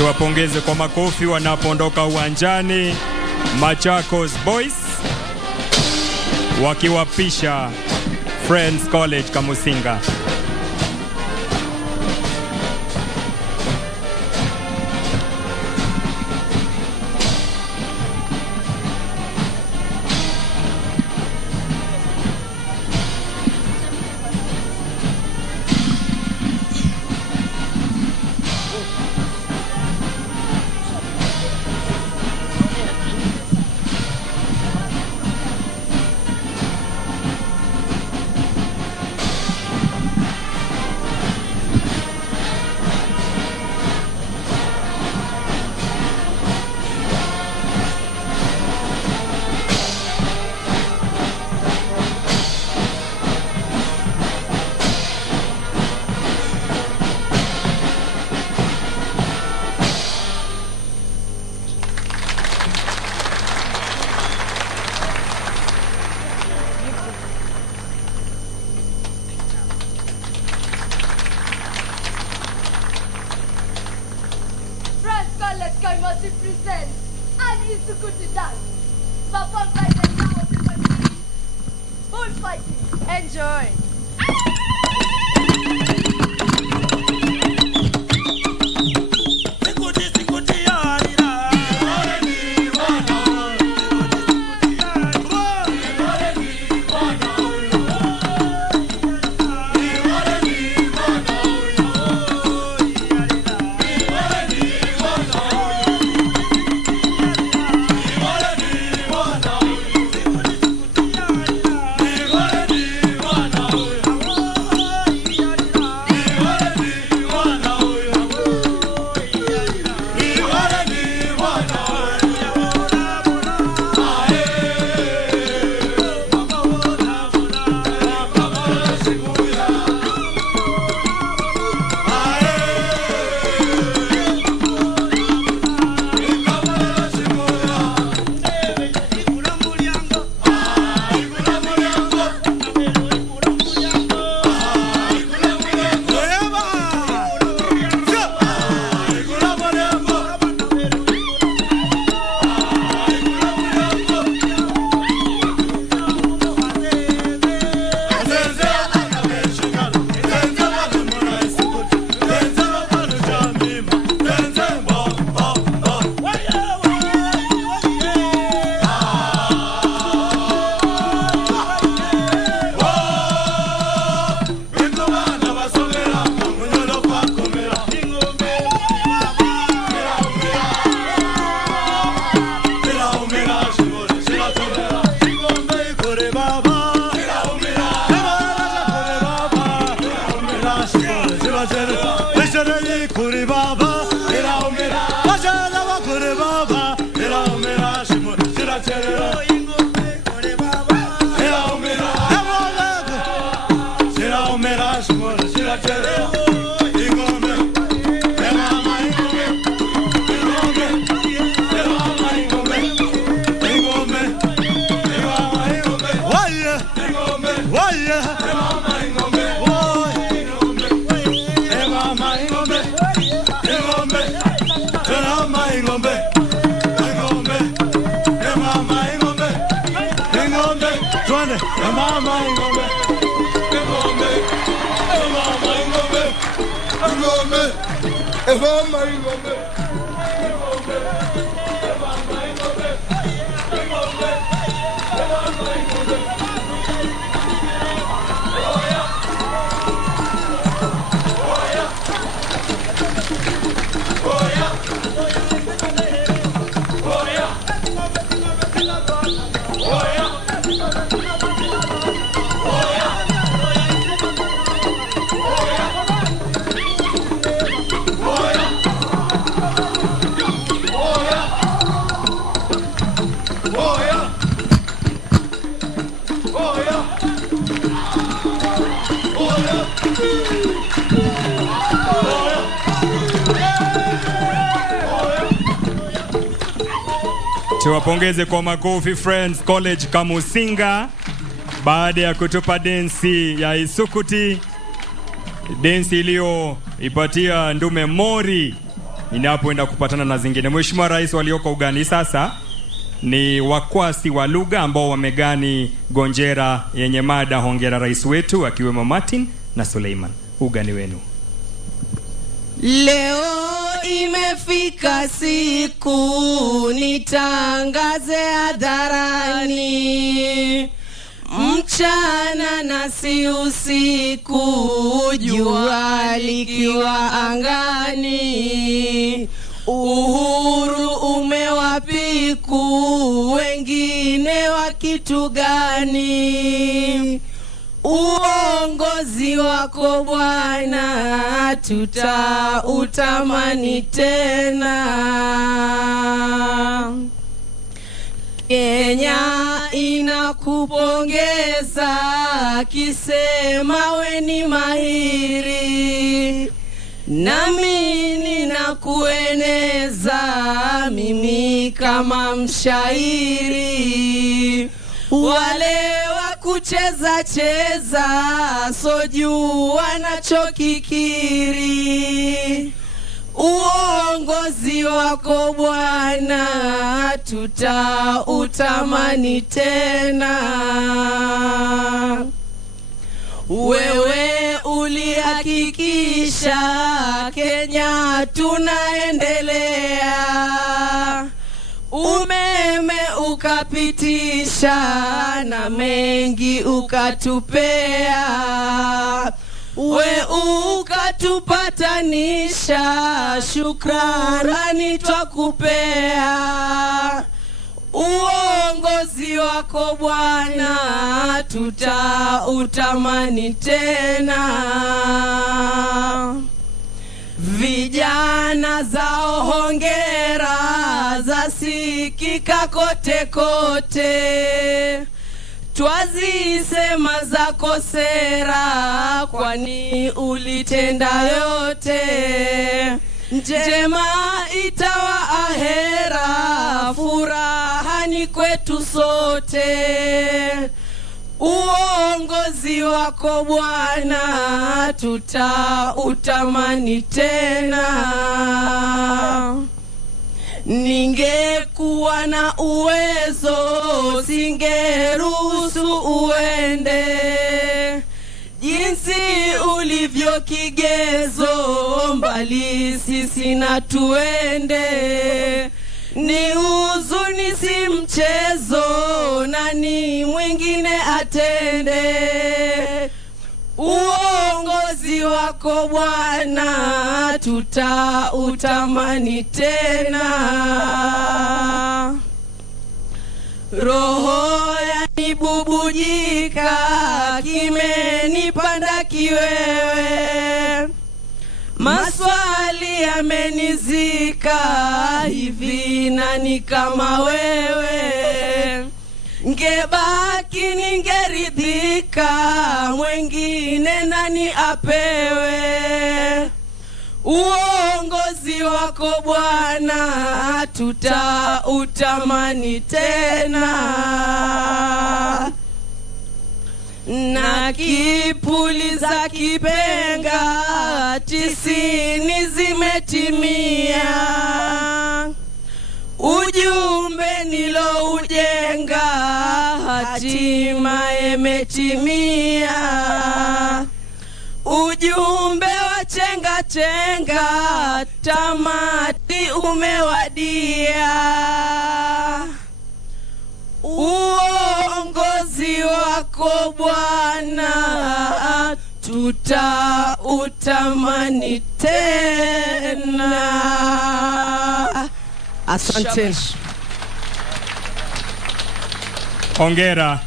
Tuwapongeze kwa makofi wanapoondoka uwanjani Machakos Boys wakiwapisha Friends College Kamusinga. Enjoy. Tuwapongeze kwa makofi Friends College Kamusinga baada ya kutupa densi ya isukuti, densi iliyo ipatia ndume mori ninapoenda kupatana na zingine. Mheshimiwa Rais, walioko ugani sasa ni wakwasi wa lugha ambao wamegani gonjera yenye mada hongera rais wetu, akiwemo Martin na Suleiman. Ugani wenu. Leo imefika siku nitangaze hadharani, mchana na si usiku, jua likiwa angani. Uhuru umewapiku, wengine wa kitu gani? Uongozi wako Bwana tutautamani tena. Kenya inakupongeza, kisema we ni mahiri, nami ninakueneza mimi kama mshairi. Wale wa kucheza cheza sojua wanachokikiri, uongozi wako Bwana tutautamani tena. Wewe ulihakikisha Kenya tunaendelea, umeme ukapitisha na mengi ukatupea, we ukatupatanisha, shukrani twakupea. Uongozi wako Bwana tutautamani tena. Vijana zao hongera zasikika kote kote, twazisema zako sera, kwani ulitenda yote. Njema itawa ahera, furahani kwetu sote. Uongozi wako Bwana tutautamani tena. Ningekuwa na uwezo singeruhusu uende, jinsi ulivyo kigezo mbali sisi na tuende. Ni huzuni si mchezo, nani mwingine atende? Uongozi wako Bwana tutautamani tena. Roho yanibubujika, kimenipanda kiwewe, maswali yamenizika, hivi nani kama wewe? Ngebaki ningeridhika, mwengine nani apewe? Uongozi wako Bwana tutautamani tena. Na kipuliza kipenga, 90 zimetimia, ujumbe nilo ujenga, hatima imetimia. Ujumbe wa chenga chenga, tamati umewadia. Uongozi wako Bwana tutautamani tena. Asante. Hongera.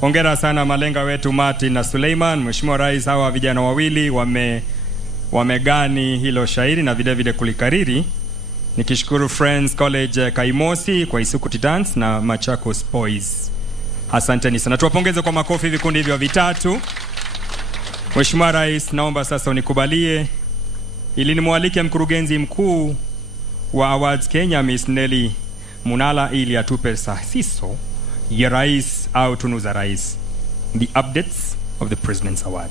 Hongera sana malenga wetu Martin na Suleiman. Mheshimiwa Rais, hawa vijana wawili wamegani hilo shairi na vile vile kulikariri. Nikishukuru Friends College Kaimosi kwa Isukuti Dance na Machakos Boys. Asanteni sana. Tuwapongeze kwa makofi vikundi hivyo vitatu. Mheshimiwa Rais, naomba sasa unikubalie ili nimwalike mkurugenzi mkuu wa Awards Kenya Miss Nelly Munala ili atupe sasiso ya rais au tunu za rais, the updates of the President's Award.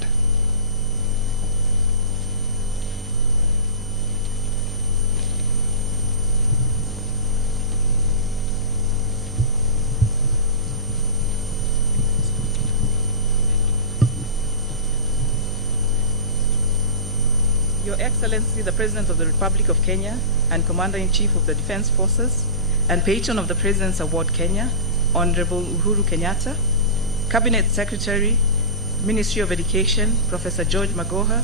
Your Excellency, the President of the Republic of Kenya and Commander-in-Chief of the Defense Forces and patron of the President's Award Kenya, Honorable Uhuru Kenyatta, Cabinet Secretary, Ministry of Education, Professor George Magoha,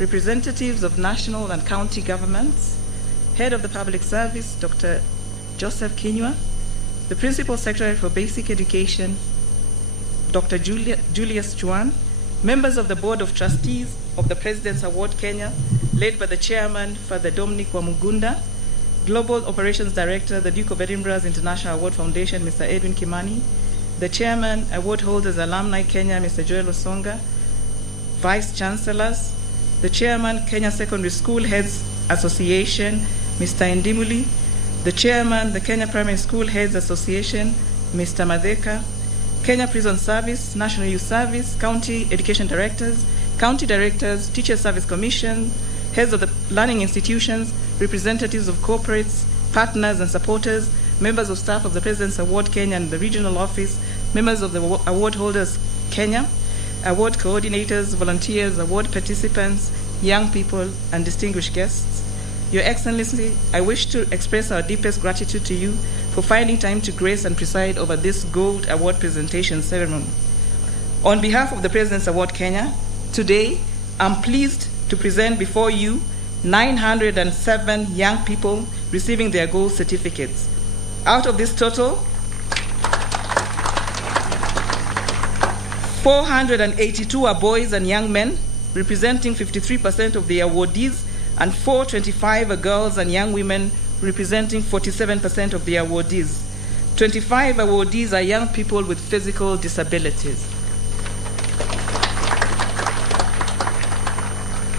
representatives of national and county governments, Head of the Public Service, Dr. Joseph Njue, the Principal Secretary for Basic Education, Dr. Julius Chuan, members of the Board of Trustees of the President's Award Kenya, led by the Chairman, Father Dominic Wamugunda, Global Operations Director, the Duke of Edinburgh's International Award Foundation, Mr. Edwin Kimani, the Chairman, Award Holders Alumni Kenya, Mr. Joel Osonga, Vice Chancellors, the Chairman, Kenya Secondary School Heads Association, Mr. Ndimuli, the Chairman, the Kenya Primary School Heads Association, Mr. Madheka, Kenya Prison Service, National Youth Service, County Education Directors, County Directors, Teacher Service Commission, heads of the learning institutions, representatives of corporates, partners and supporters, members of staff of the President's Award Kenya and the Regional Office, members of the Award Holders Kenya, award coordinators, volunteers, award participants, young people, and distinguished guests. Your Excellency, I wish to express our deepest gratitude to you for finding time to grace and preside over this Gold Award presentation ceremony. On behalf of the President's Award Kenya, today I'm pleased to present before you 907 young people receiving their gold certificates. Out of this total, 482 are boys and young men, representing 53% of the awardees, and 425 are girls and young women, representing 47% of the awardees. 25 awardees are young people with physical disabilities.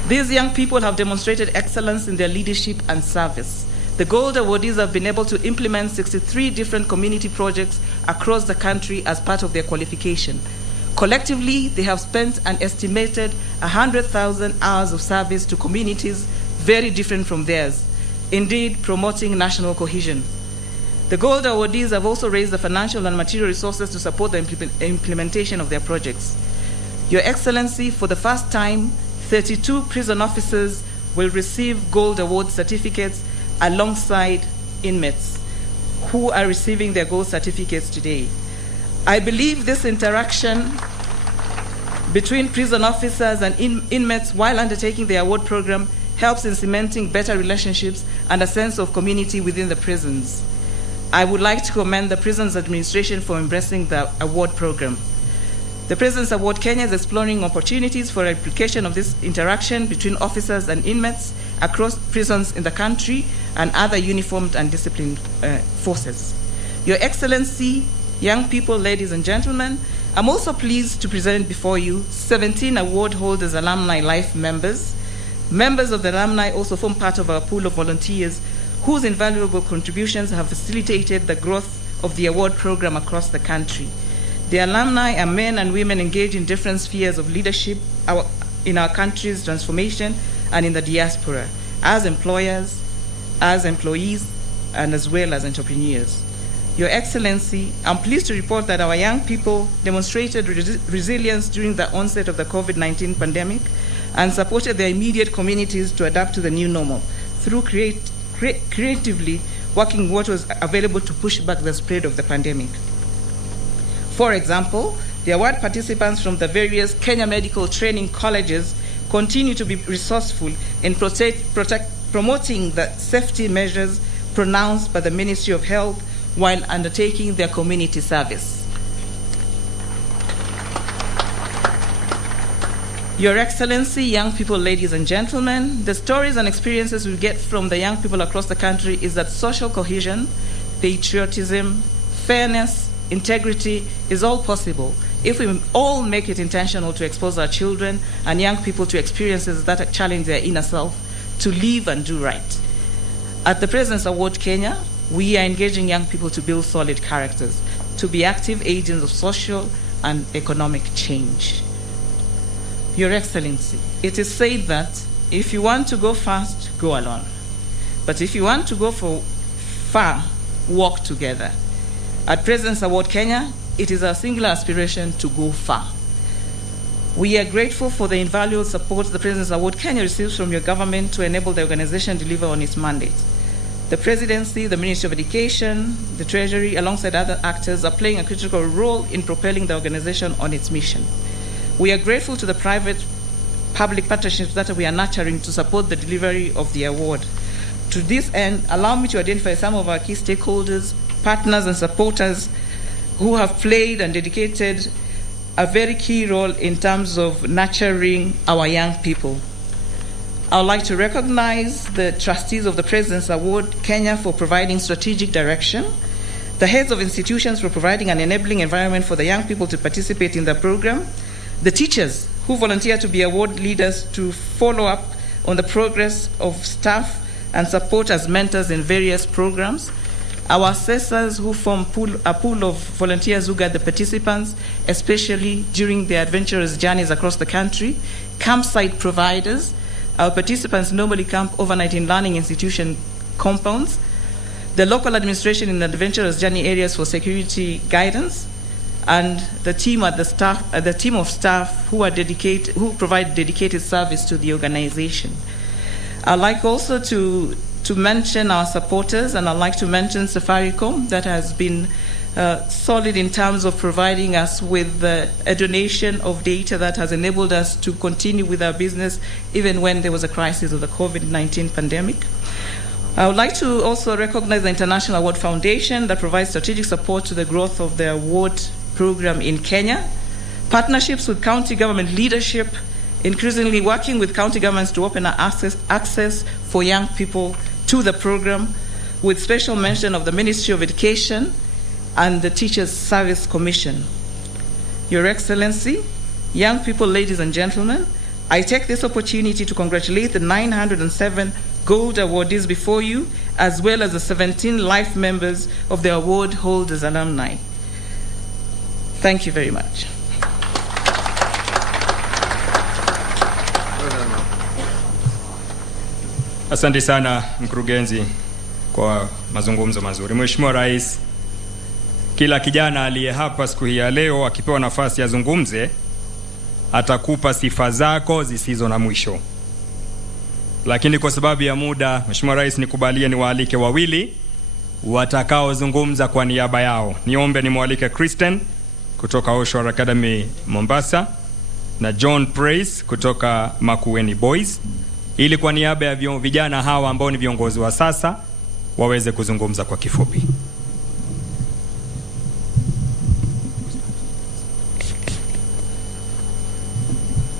These young people have demonstrated excellence in their leadership and service. The Gold awardees have been able to implement 63 different community projects across the country as part of their qualification. Collectively, they have spent an estimated 100,000 hours of service to communities very different from theirs, indeed promoting national cohesion. The Gold awardees have also raised the financial and material resources to support the implementation of their projects. Your Excellency, for the first time, 32 prison officers will receive Gold Award certificates alongside inmates who are receiving their Gold certificates today. I believe this interaction between prison officers and inmates while undertaking the award program helps in cementing better relationships and a sense of community within the prisons. I would like to commend the Prisons Administration for embracing the award program. The President's Award Kenya is exploring opportunities for replication of this interaction between officers and inmates across prisons in the country and other uniformed and disciplined forces. Your Excellency, young people, ladies and gentlemen, I'm also pleased to present before you 17 award holders alumni life members. Members of the alumni also form part of our pool of volunteers whose invaluable contributions have facilitated the growth of the award program across the country. The alumni are men and women engaged in different spheres of leadership in our country's transformation and in the diaspora, as employers, as employees, and as well as entrepreneurs. Your Excellency, I'm pleased to report that our young people demonstrated resilience during the onset of the COVID-19 pandemic and supported their immediate communities to adapt to the new normal through creatively working what was available to push back the spread of the pandemic. For example, the award participants from the various Kenya medical training colleges continue to be resourceful in promoting the safety measures pronounced by the Ministry of Health while undertaking their community service. Your Excellency, young people, ladies and gentlemen, the stories and experiences we get from the young people across the country is that social cohesion, patriotism, fairness, integrity is all possible if we all make it intentional to expose our children and young people to experiences that challenge their inner self to live and do right. At the President's Award Kenya, we are engaging young people to build solid characters, to be active agents of social and economic change. Your Excellency, it is said that if you want to go fast, go alone. But if you want to go far, walk together. At President's Award Kenya, it is our singular aspiration to go far. We are grateful for the invaluable support the President's Award Kenya receives from your government to enable the organization to deliver on its mandate. The Presidency, the Ministry of Education, the Treasury, alongside other actors, are playing a critical role in propelling the organization on its mission. We are grateful to the private-public partnerships that we are nurturing to support the delivery of the award. To this end, allow me to identify some of our key stakeholders, partners, and supporters who have played and dedicated a very key role in terms of nurturing our young people. I would like to recognize the trustees of the President's Award Kenya for providing strategic direction, the heads of institutions for providing an enabling environment for the young people to participate in the program, the teachers who volunteer to be award leaders to follow up on the progress of staff and support as mentors in various programs, our assessors who form a pool of volunteers who guide the participants, especially during their adventurous journeys across the country, campsite providers. Our participants normally camp overnight in learning institution compounds, the local administration in adventurous journey areas for security guidance, and the team of staff who provide dedicated service to the organization. I'd like also to mention our supporters, and I'd like to mention Safaricom that has been solid in terms of providing us with a donation of data that has enabled us to continue with our business even when there was a crisis of the COVID-19 pandemic. I would like to also recognize the International Award Foundation that provides strategic support to the growth of the award program in Kenya, partnerships with county government leadership, increasingly working with county governments to open access for young people to the program, with special mention of the Ministry of Education and the Teachers Service Commission. Your Excellency, young people, ladies and gentlemen, I take this opportunity to congratulate the 907 gold awardees before you, as well as the 17 life members of the award holders alumni. Thank you very much. Asante sana mkurugenzi kwa mazungumzo mazuri. Mheshimiwa Rais, kila kijana aliye hapa siku hii ya leo akipewa nafasi azungumze atakupa sifa zako zisizo na mwisho. Lakini kwa sababu ya muda, Mheshimiwa Rais, nikubalie niwaalike wawili watakaozungumza kwa niaba yao. Niombe nimwalike Kristen kutoka Ocean Academy Mombasa na John Praise kutoka Makueni Boys, ili kwa niaba ya vijana hawa ambao ni viongozi wa sasa waweze kuzungumza kwa kifupi.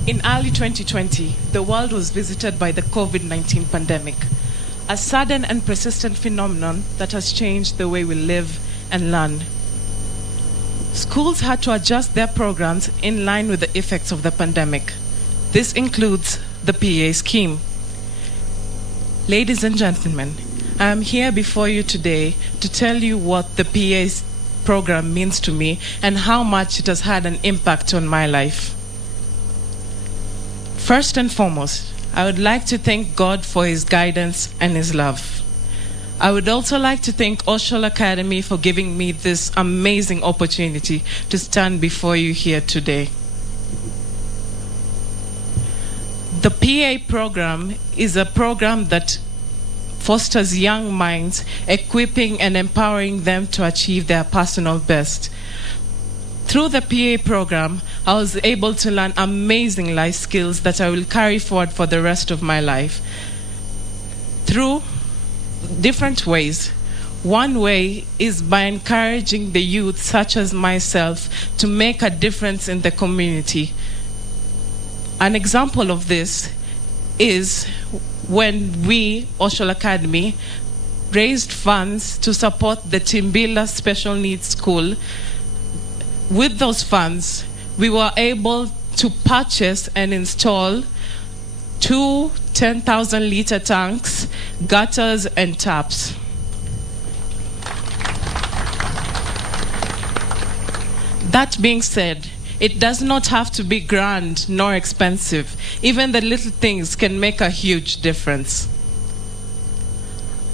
In early 2020, the world was visited by the COVID-19 pandemic, a sudden and persistent phenomenon that has changed the way we live and learn. Schools had to adjust their programs in line with the effects of the pandemic. This includes the PA scheme. Ladies and gentlemen, I am here before you today to tell you what the PA program means to me and how much it has had an impact on my life. First and foremost, I would like to thank God for His guidance and His love. I would also like to thank Ocean Academy for giving me this amazing opportunity to stand before you here today. The PA program is a program that fosters young minds, equipping and empowering them to achieve their personal best. Through the PA program, I was able to learn amazing life skills that I will carry forward for the rest of my life through different ways. One way is by encouraging the youth, such as myself, to make a difference in the community. An example of this is when we, Ocean Academy, raised funds to support the Timbila Special Needs School. With those funds, we were able to purchase and install 2 10,000-liter tanks, gutters, and taps. That being said, it does not have to be grand nor expensive. Even the little things can make a huge difference.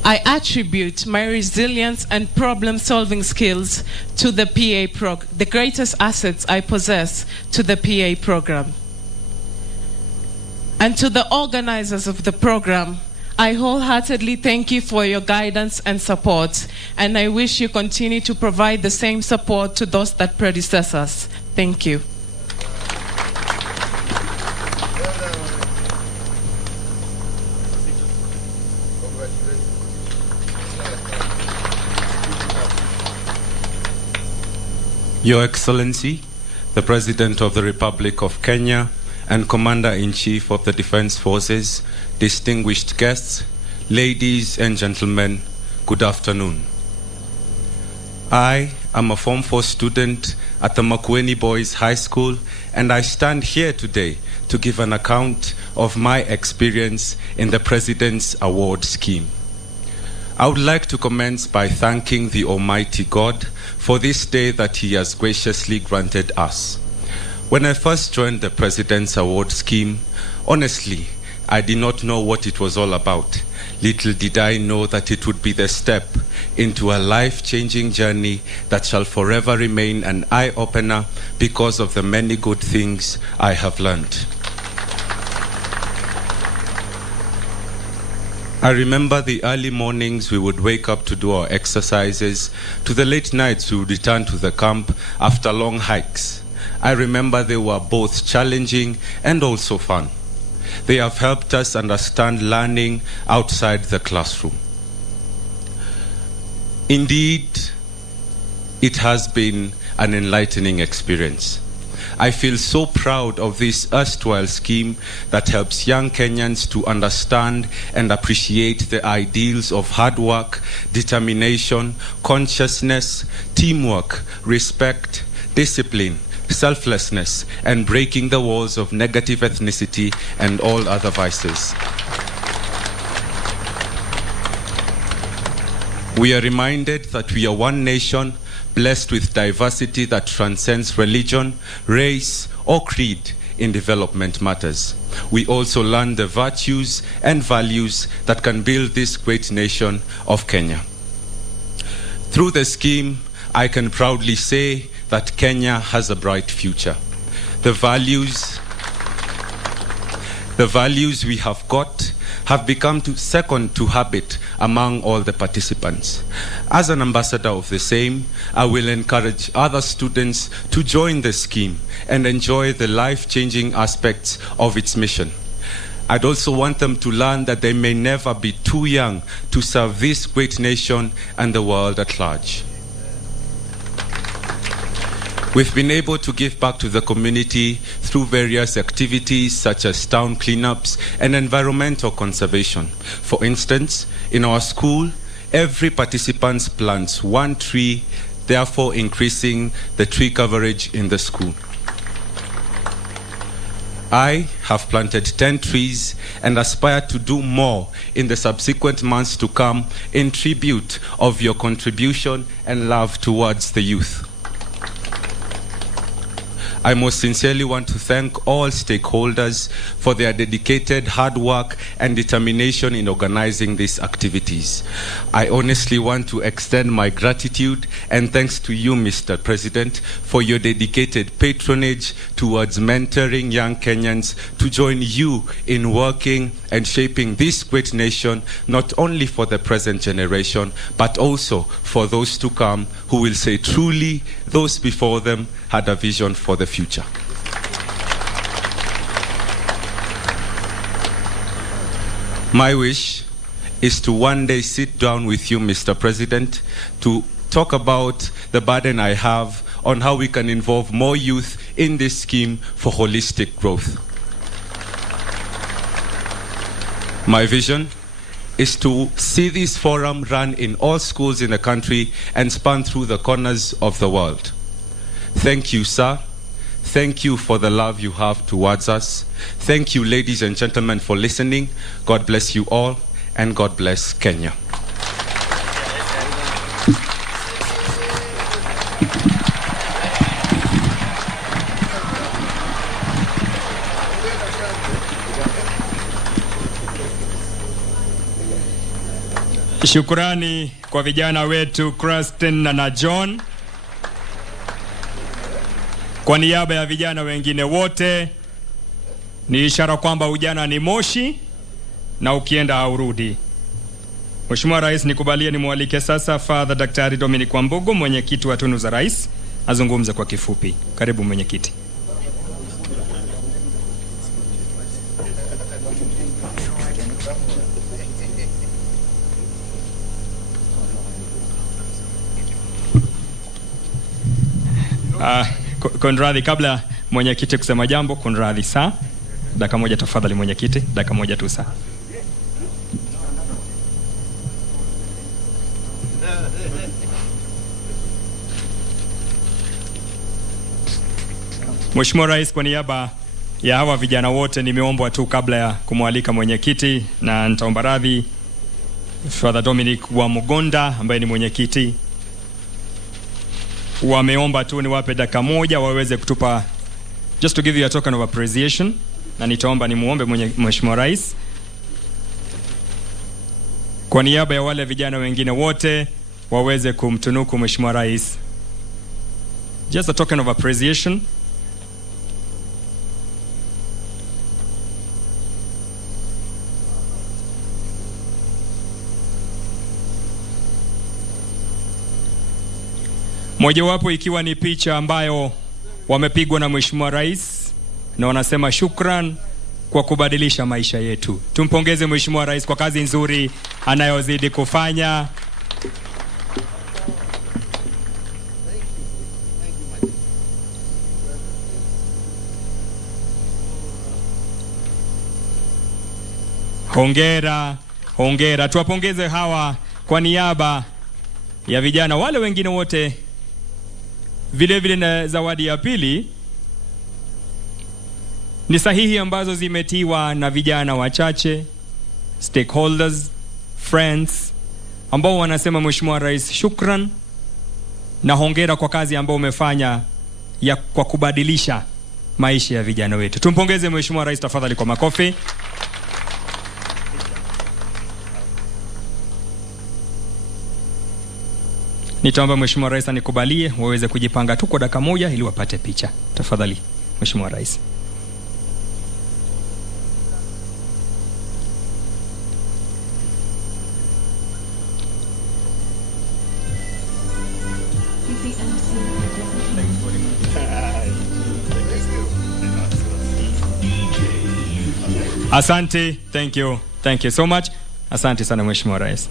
I attribute my resilience and problem-solving skills to the PA program, the greatest assets I possess to the PA program. And to the organizers of the program, I wholeheartedly thank you for your guidance and support, and I wish you continue to provide the same support to those that predecessed us. Thank you. Your Excellency, the President of the Republic of Kenya and Commander-in-Chief of the Defense Forces, distinguished guests, ladies and gentlemen, good afternoon. I am a Form 4 student at the Makueni Boys High School, and I stand here today to give an account of my experience in the President's Award Scheme. I would like to commence by thanking the Almighty God for this day that He has graciously granted us. When I first joined the President's Award Scheme, honestly, I did not know what it was all about. Little did I know that it would be the step into a life-changing journey that shall forever remain an eye-opener because of the many good things I have learned. I remember the early mornings we would wake up to do our exercises, to the late nights we would return to the camp after long hikes. I remember they were both challenging and also fun. They have helped us understand learning outside the classroom. Indeed, it has been an enlightening experience. I feel so proud of this erstwhile scheme that helps young Kenyans to understand and appreciate the ideals of hard work, determination, consciousness, teamwork, respect, discipline, selflessness, and breaking the walls of negative ethnicity and all other vices. We are reminded that we are one nation, blessed with diversity that transcends religion, race, or creed in development matters. We also learn the virtues and values that can build this great nation of Kenya. Through the scheme, I can proudly say that Kenya has a bright future. The values we have got have become second to habit among all the participants. As an ambassador of the same, I will encourage other students to join the scheme and enjoy the life-changing aspects of its mission. I'd also want them to learn that they may never be too young to serve this great nation and the world at large. We've been able to give back to the community through various activities such as town cleanups and environmental conservation. For instance, in our school, every participant plants one tree, therefore increasing the tree coverage in the school. I have planted 10 trees and aspire to do more in the subsequent months to come in tribute of your contribution and love towards the youth. I most sincerely want to thank all stakeholders for their dedicated hard work and determination in organizing these activities. I honestly want to extend my gratitude and thanks to you, Mr. President, for your dedicated patronage towards mentoring young Kenyans to join you in working and shaping this great nation, not only for the present generation, but also for those to come who will say truly those before them had a vision for the future. My wish is to one day sit down with you, Mr. President, to talk about the burden I have on how we can involve more youth in this scheme for holistic growth. My vision is to see this forum run in all schools in the country and span through the corners of the world. Thank you, sir. Thank you for the love you have towards us. Thank you, ladies and gentlemen, for listening. God bless you all, and God bless Kenya. Shukrani kwa vijana wetu Kristen na John. Kwa niaba ya vijana wengine wote, Ni ishara kwamba ujana ni moshi na ukienda haurudi. Mheshimiwa Rais, nikubalie nimwalike sasa Father Daktari Dominic Wambugu, mwenyekiti wa Tunu za Rais, azungumze kwa kifupi. Karibu mwenyekiti. Konradhi, kabla mwenyekiti kusema jambo, konradhi saa. Dakika moja tafadhali mwenyekiti, dakika moja tu saa. Mheshimiwa Rais, kwa niaba ya hawa vijana wote nimeombwa tu kabla ya kumwalika mwenyekiti, na nitaomba radhi Father Dominic wa Mugonda ambaye ni mwenyekiti. Wameomba tu niwape dakika moja waweze kutupa, just to give you a token of appreciation, na nitaomba nimuombe Mheshimiwa Rais kwa niaba ya wale vijana wengine wote waweze kumtunuku Mheshimiwa Rais. Just a token of appreciation. Mojawapo ikiwa ni picha ambayo wamepigwa na Mheshimiwa Rais na wanasema shukran kwa kubadilisha maisha yetu. Tumpongeze Mheshimiwa Rais kwa kazi nzuri anayozidi kufanya. Hongera, hongera. Tuwapongeze hawa kwa niaba ya vijana wale wengine wote. Vile vile na zawadi ya pili ni sahihi ambazo zimetiwa na vijana wachache, stakeholders, friends, ambao wanasema Mheshimiwa Rais, shukran na hongera kwa kazi ambayo umefanya kwa kubadilisha maisha ya vijana wetu. Tumpongeze Mheshimiwa Rais tafadhali kwa makofi. Nitaomba Mheshimiwa Rais anikubalie waweze kujipanga tu kwa dakika moja ili wapate picha. Tafadhali Mheshimiwa Rais. Asante, thank you. Thank you so much. Asante sana Mheshimiwa Rais.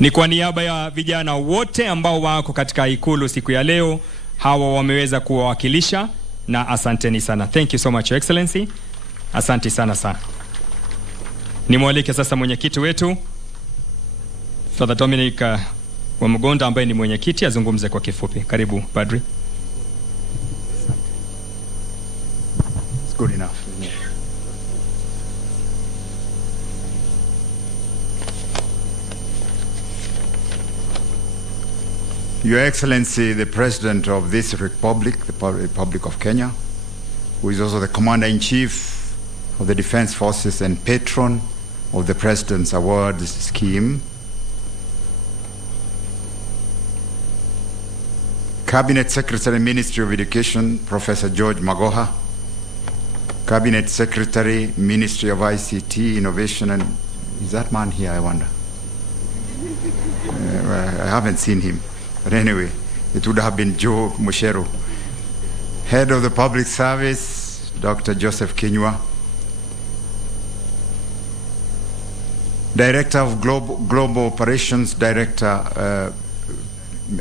Ni kwa niaba ya vijana wote ambao wako katika ikulu siku ya leo, hawa wameweza kuwawakilisha, na asanteni sana. Thank you so much, Your Excellency. Asante sana sana. Nimwalike sasa mwenyekiti wetu Father Dominic wa Mugonda ambaye ni mwenyekiti azungumze kwa kifupi. Karibu Padri. It's good enough. Your Excellency, the President of this Republic, the Republic of Kenya, who is also the Commander-in-Chief of the Defense Forces and patron of the President's Awards scheme, Cabinet Secretary, Ministry of Education, Professor George Magoha, Cabinet Secretary, Ministry of ICT, Innovation, and is that man here, I wonder? I haven't seen him. But anyway, it would have been Joe Mushero. Head of the Public Service, Dr. Joseph Njue. Director of Global Operations, Director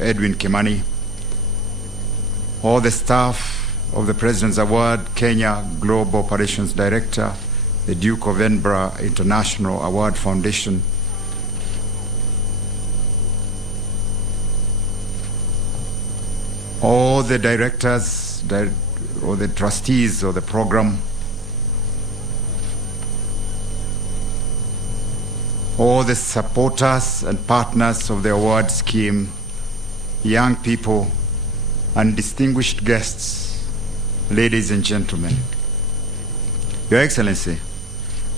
Edwin Kimani. All the staff of the President's Award, Kenya Global Operations Director, the Duke of Edinburgh International Award Foundation. All the directors, or the trustees of the program, all the supporters and partners of the award scheme, young people, and distinguished guests, ladies and gentlemen. Your Excellency,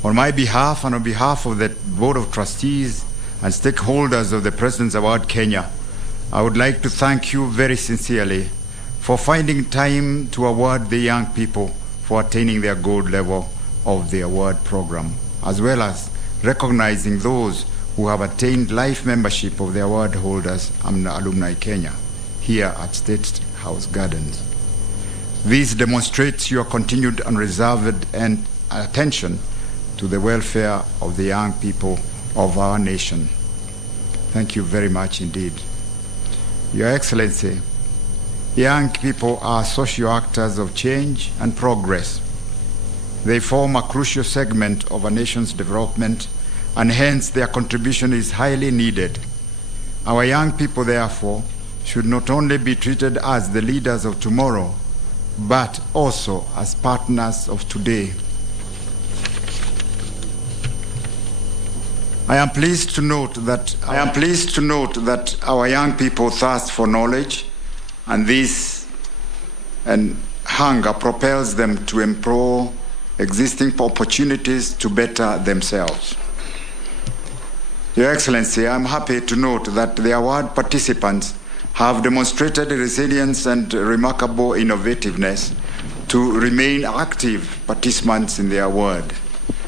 on my behalf and on behalf of the Board of Trustees and stakeholders of the President's Award Kenya, I would like to thank you very sincerely for finding time to award the young people for attaining their gold level of the award program, as well as recognizing those who have attained life membership of the award holders and Alumni Kenya here at State House Gardens. This demonstrates your continued unreserved and attention to the welfare of the young people of our nation. Thank you very much indeed. Your Excellency, young people are social actors of change and progress. They form a crucial segment of a nation's development, and hence their contribution is highly needed. Our young people, therefore, should not only be treated as the leaders of tomorrow, but also as partners of today. I am pleased to note that our young people thirst for knowledge, and this hunger propels them to embrace existing opportunities to better themselves. Your Excellency, I am happy to note that the award participants have demonstrated resilience and remarkable innovativeness to remain active participants in the award.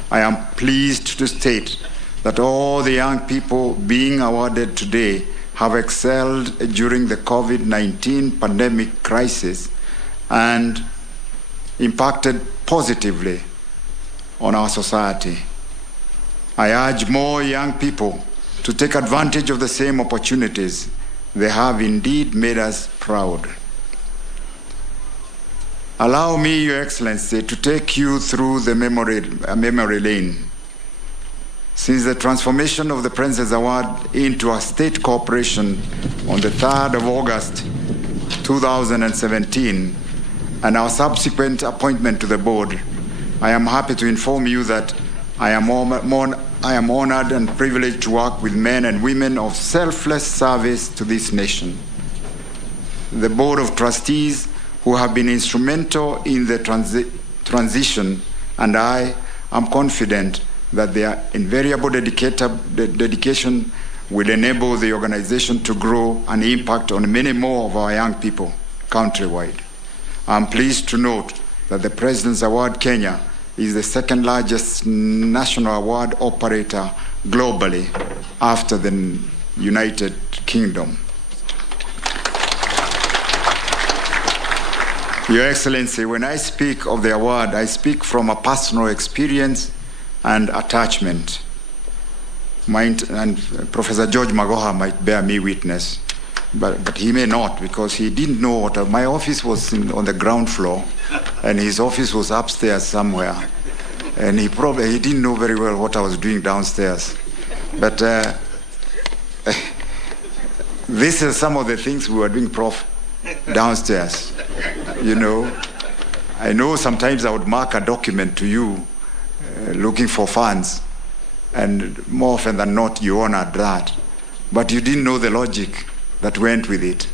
I am pleased to state that all the young people being awarded today have excelled during the COVID-19 pandemic crisis and impacted positively on our society. I urge more young people to take advantage of the same opportunities. They have indeed made us proud. Allow me, Your Excellency, to take you through the memory lane. Since the transformation of the President's Award into a state corporation on the 3rd of August 2017 and our subsequent appointment to the board, I am happy to inform you that I am honored and privileged to work with men and women of selfless service to this nation. The Board of Trustees, who have been instrumental in the transition, and I am confident that their invariable dedication will enable the organization to grow and impact on many more of our young people countrywide. I am pleased to note that the President's Award Kenya is the second largest national award operator globally after the United Kingdom. Your Excellency, when I speak of the award, I speak from a personal experience and attachment. And Professor George Magoha might bear me witness, but he may not, because he didn't know what my office was on the ground floor, and his office was upstairs somewhere, and he didn't know very well what I was doing downstairs. But this is some of the things we were doing, Prof, downstairs. You know, I know sometimes I would mark a document to you looking for funds, and more often than not you honored that, but you didn't know the logic that went with it,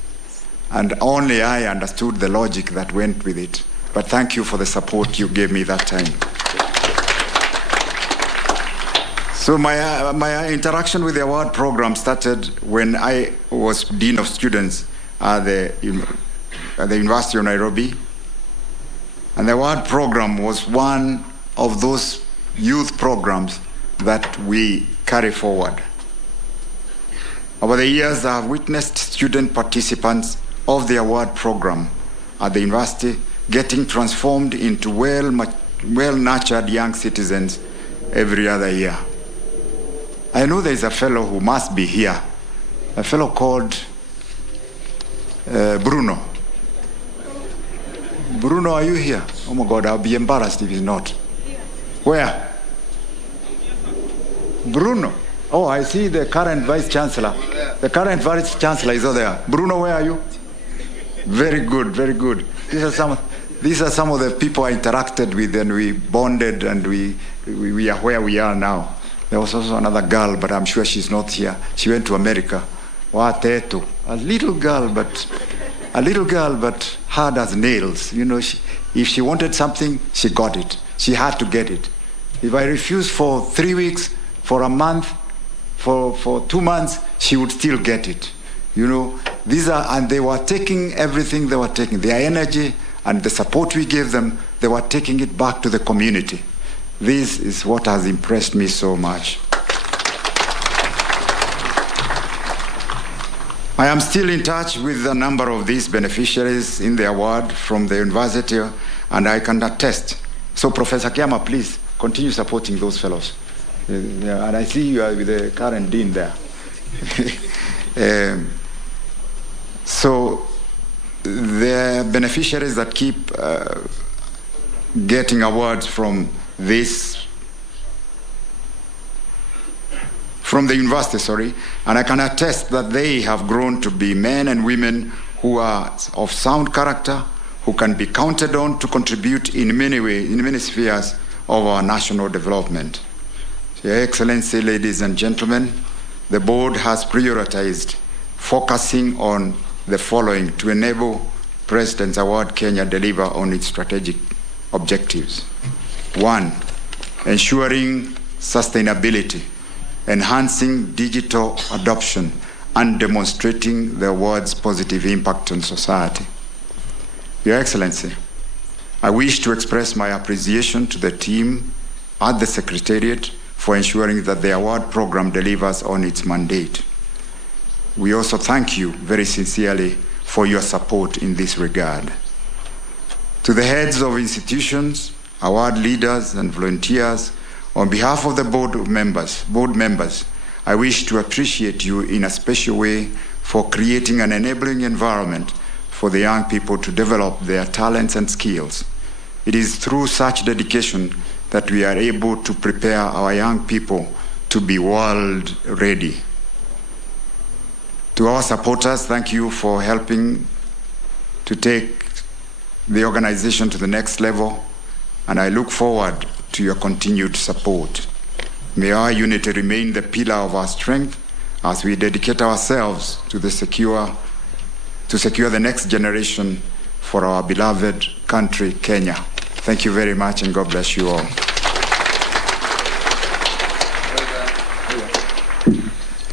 and only I understood the logic that went with it. But thank you for the support you gave me that time. So my interaction with the award program started when I was Dean of Students at the University of Nairobi, and the award program was one of those youth programs that we carry forward. Over the years, I have witnessed student participants of the award program at the university getting transformed into well-nurtured young citizens every other year. I know there is a fellow who must be here, a fellow called Bruno. Bruno, are you here? Oh my God, I'll be embarrassed if he's not. Where? Bruno. Oh, I see the current Vice Chancellor. The current Vice Chancellor is over there. Bruno, where are you? Very good, very good. These are some of the people I interacted with, and we bonded, and we are where we are now. There was also another girl, but I'm sure she's not here. She went to America. Wateto. A little girl, but hard as nails. You know, if she wanted something, she got it. She had to get it. If I refused for 3 weeks, for a month, for 2 months, she would still get it. You know, And they were taking everything, they were taking their energy and the support we gave them, they were taking it back to the community. This is what has impressed me so much. I am still in touch with a number of these beneficiaries in the award from the university, and I can attest. So Professor Kiama, please continue supporting those fellows. And I see you are with the current dean there. So the beneficiaries that keep getting awards from the university, and I can attest that they have grown to be men and women who are of sound character, who can be counted on to contribute in many ways, in many spheres of our national development. Your Excellency, ladies and gentlemen, the board has prioritized focusing on the following to enable President's Award Kenya deliver on its strategic objectives. 1, ensuring sustainability, enhancing digital adoption, and demonstrating the award's positive impact on society. Your Excellency, I wish to express my appreciation to the team at the Secretariat for ensuring that the award program delivers on its mandate. We also thank you very sincerely for your support in this regard. To the heads of institutions, award leaders, and volunteers, on behalf of the board members, I wish to appreciate you in a special way for creating an enabling environment for the young people to develop their talents and skills. It is through such dedication that we are able to prepare our young people to be world ready. To our supporters, thank you for helping to take the organization to the next level, and I look forward to your continued support. May our unity remain the pillar of our strength as we dedicate ourselves to secure the next generation for our beloved country, Kenya. Thank you very much, and God bless you all.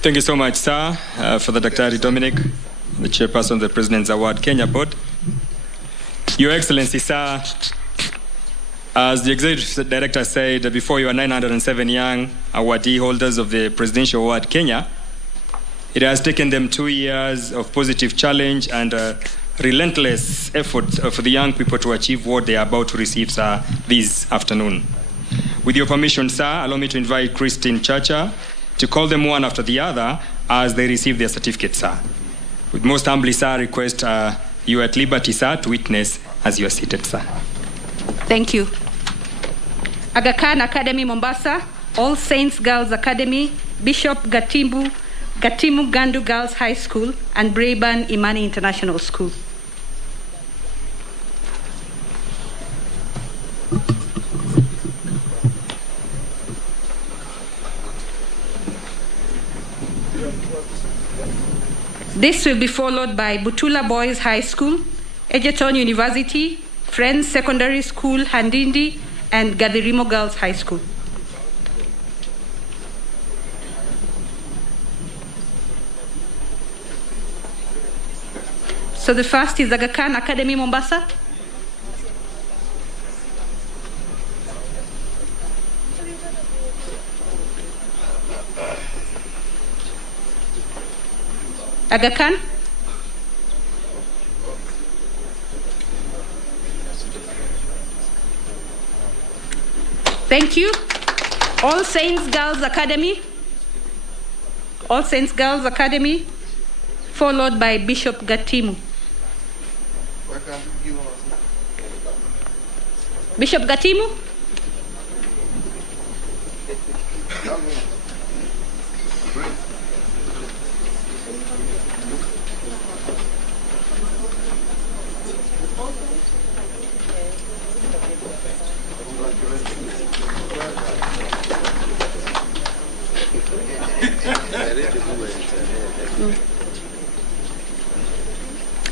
Thank you so much, sir, for the Dr. Dominic, the chairperson of the President's Award Kenya Board. Your Excellency, sir, as the Executive Director said, before you are 907 young awardee holders of the Presidential Award Kenya, it has taken them 2 years of positive challenge and relentless effort for the young people to achieve what they are about to receive, sir, this afternoon. With your permission, sir, allow me to invite Christine Chacha to call them one after the other as they receive their certificates, sir. With most humbly, sir, request you at liberty, sir, to witness as you are seated, sir. Thank you. Aga Khan Academy, Mombasa, All Saints Girls Academy, Bishop Gatimu Gandu Girls High School, and Braeburn Imani International School. This will be followed by Butula Boys High School, Egerton University, Friends Secondary School, Handindi, and Gadirimo Girls High School. So the first is Aga Khan Academy, Mombasa. Aga Khan. Thank you. All Saints Girls Academy. All Saints Girls Academy, followed by Bishop Gatimu. Bishop Gatimu.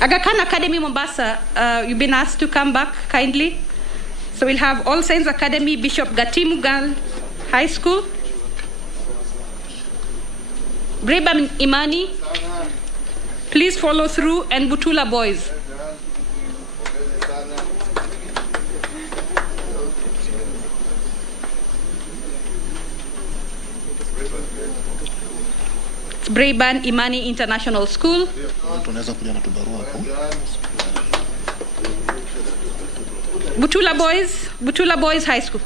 Aga Khan Academy, Mombasa, you've been asked to come back kindly. So we'll have All Saints Academy, Bishop Gatimu Girls High School, Braeburn Imani, Please follow through, and Butula boys. Brayban Imani International School. Butula Boys High School.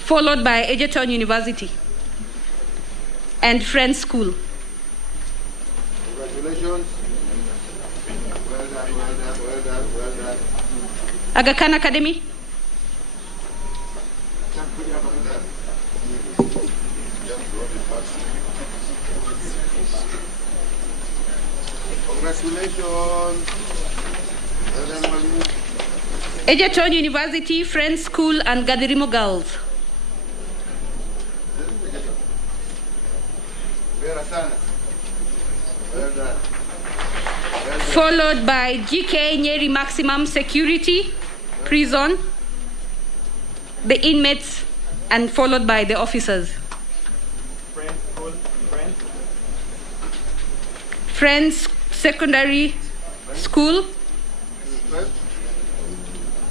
Followed by Egerton University and Friends School. Congratulations. Well done, well done, well done, well done. Aga Khan Academy. Congratulations. Well done, Mwalimu. Egerton University, Friends School, and Gadirimo Girls. Vera sana. Well done. Well done. Followed by GK Nyeri Maximum Security Prison, the inmates, and followed by the officers. Friends Secondary School,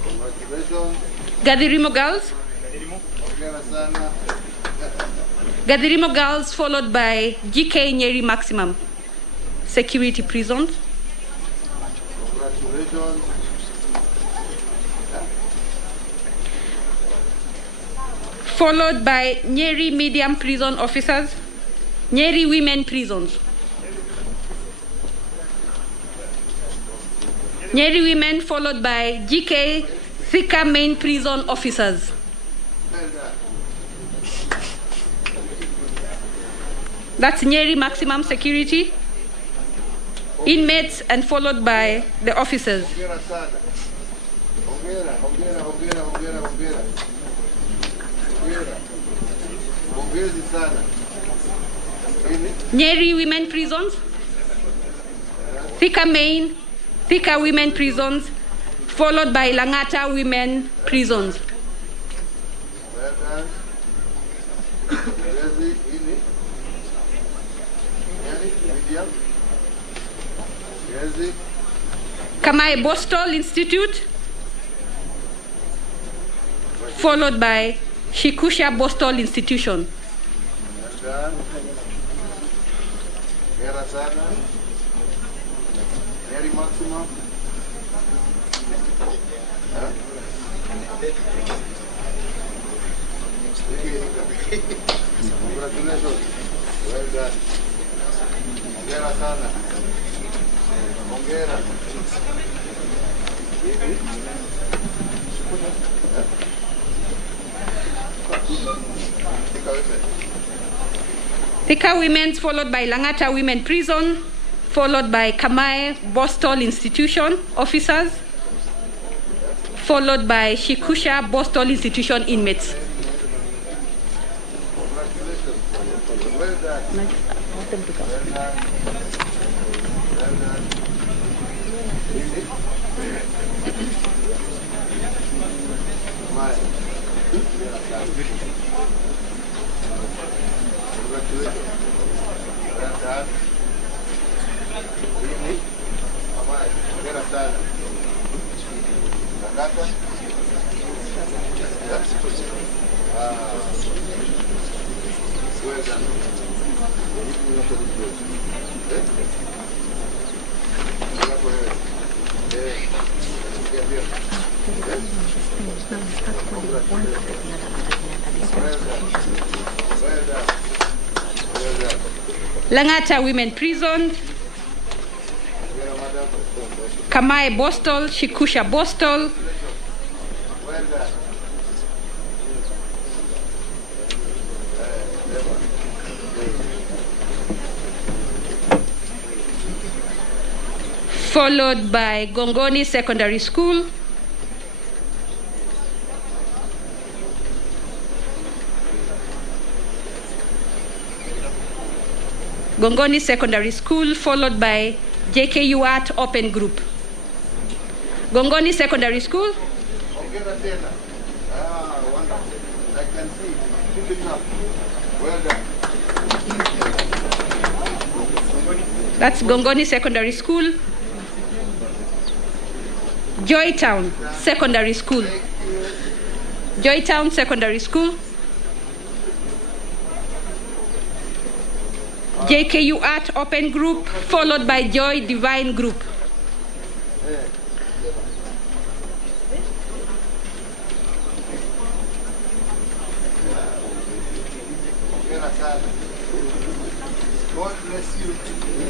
Congratulations. Gadirimo Girls. Vera sana. Gadirimo Girls, followed by GK Nyeri Maximum Security Prison. Congratulations. Followed by Nyeri Medium Prison Officers, Nyeri Women Prisons. Nyeri Women, followed by GK Thika Main Prison Officers. Well done. That's Nyeri Maximum Security, inmates, and followed by the officers. Hongera sana. Hongera, hongera, hongera, hongera, hongera. Hongera. Hongezi sana. Nini? Nyeri Women Prisons, Thika Main, Thika Women Prisons, followed by Langata Women Prisons. Well done. Hongezi, ini. Nyeri, medium. Hongezi. Kamai Bostol Institute, followed by Shikusha Bostol Institution. Well done. Hongera sana. Nyeri maximum. Congratulations. Well done. Hongera sana. Hongera. Thika Women's, followed by Langata Women Prison, followed by Kamai Bostol Institution officers, followed by Shikusha Bostol Institution inmates. Well done. Congratulations. Well done. Ini, Amai, hongera sana. Nangata? Well done. Langata Women Prison, Kamai Bostol, Shikusha Bostol, followed by Gongoni Secondary School, Gongoni Secondary School, followed by JKU Art Open Group. Gongoni Secondary School, Hongera tena. Wonderful. I can see. Keep it up. Well done. That's Gongoni Secondary School. Joytown Secondary School. Joytown Secondary School. JKU Art Open Group, followed by Joy Divine Group. God bless you.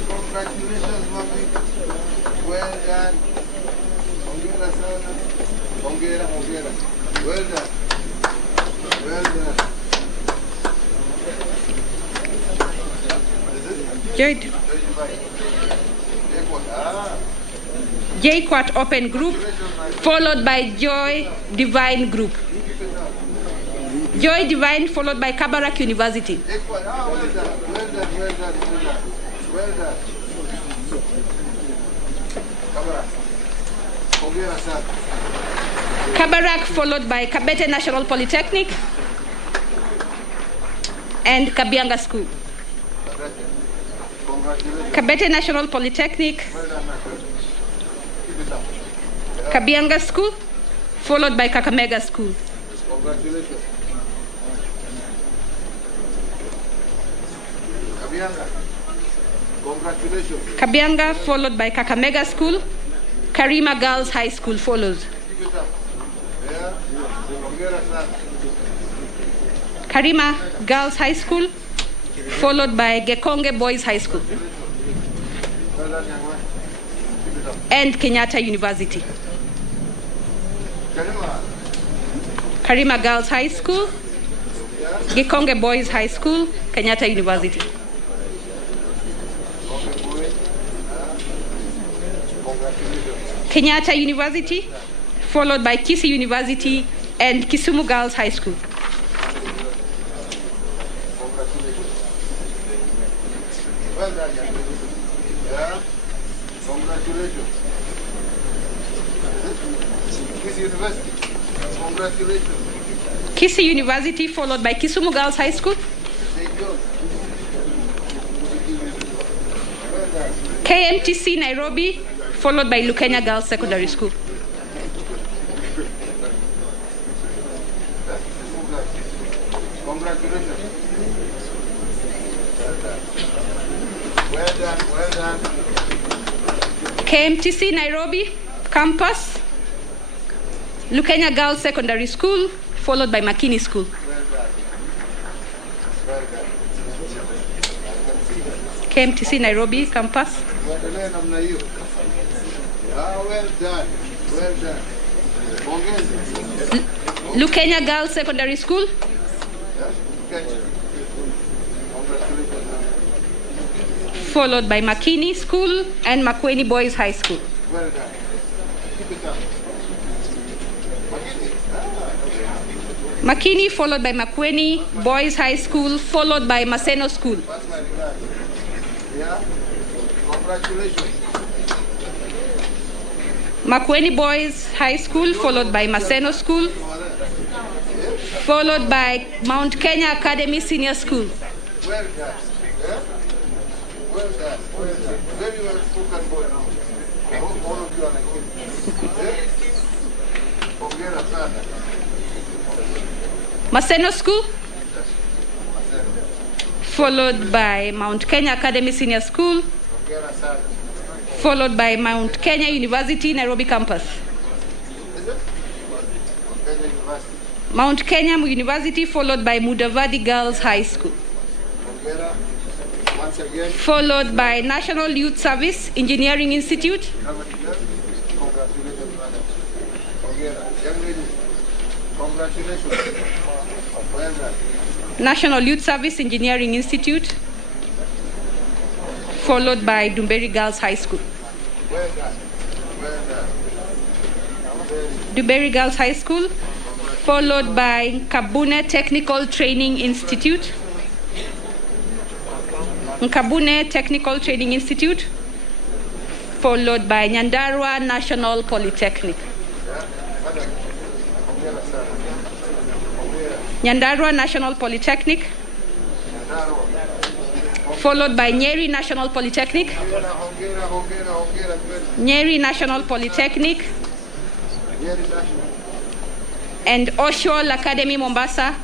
Congratulations, mommy. Well done. Hongera sana. Hongera, hongera. Well done. Well done. JQuat Open Group, followed by Joy Divine Group. Joy Divine, followed by Kabarak University. Well done. Well done. Well done. Well done. Well done. Kabarak. Hongera sana. Kabarak, followed by Kabete National Polytechnic and Kabianga School. Kabete National Polytechnic, Kabianga School, followed by Kakamega School. Congratulations. Kabianga. Congratulations. Kabianga, followed by Kakamega School. Karima Girls High School follows. Keep it up. Yeah. Hongera sana. Karima Girls High School, followed by Gekonge Boys High School. Well done, young man. Keep it up. And Kenyatta University. Karima. Karima Girls High School, Gekonge Boys High School, Kenyatta University. Kenyatta University, followed by Kisii University and Kisumu Girls High School. Well done, young man. Yeah. Congratulations. Kisii University. Congratulations. Kisii University, followed by Kisumu Girls High School. KMTC Nairobi, followed by Lukenya Girls Secondary School. Congratulations. Well done, well done. KMTC Nairobi campus, Lukenya Girls Secondary School, followed by Makini School. Well done. Well done. KMTC Nairobi campus, Tuendelee namna hiyo. Well done. Well done. Pongezi. Lukenya Girls Secondary School, Yeah? Okay. Congratulations. followed by Makini School and Makueni Boys High School. Well done. Keep it up. Makini, followed by Makueni Boys High School, followed by Maseno School. That's my regard. Yeah? Congratulations. Makueni Boys High School, followed by Maseno School, followed by Mount Kenya Academy Senior School. Well done. Yeah? Well done. Well done. Very well spoken boy. I hope all of you are like him. Yeah? Hongera sana. Maseno School, followed by Mount Kenya Academy Senior School, Hongera sana. followed by Mount Kenya University Nairobi campus. Is it? Kenya University. Mount Kenya University, followed by Mudavadi Girls High School, Hongera. Once again, followed by National Youth Service Engineering Institute, congratulations, madam. Hongera. Young lady, congratulations. Well done. National Youth Service Engineering Institute, followed by Dumberi Girls High School. Well done. Well done. Dumberi Girls High School, followed by Nkabune Technical Training Institute, Nkabune Technical Training Institute, followed by Nyandarua National Polytechnic. Nyandarua National Polytechnic, followed by Nyeri National Polytechnic, Nyeri National Polytechnic, and Oshol Academy Mombasa,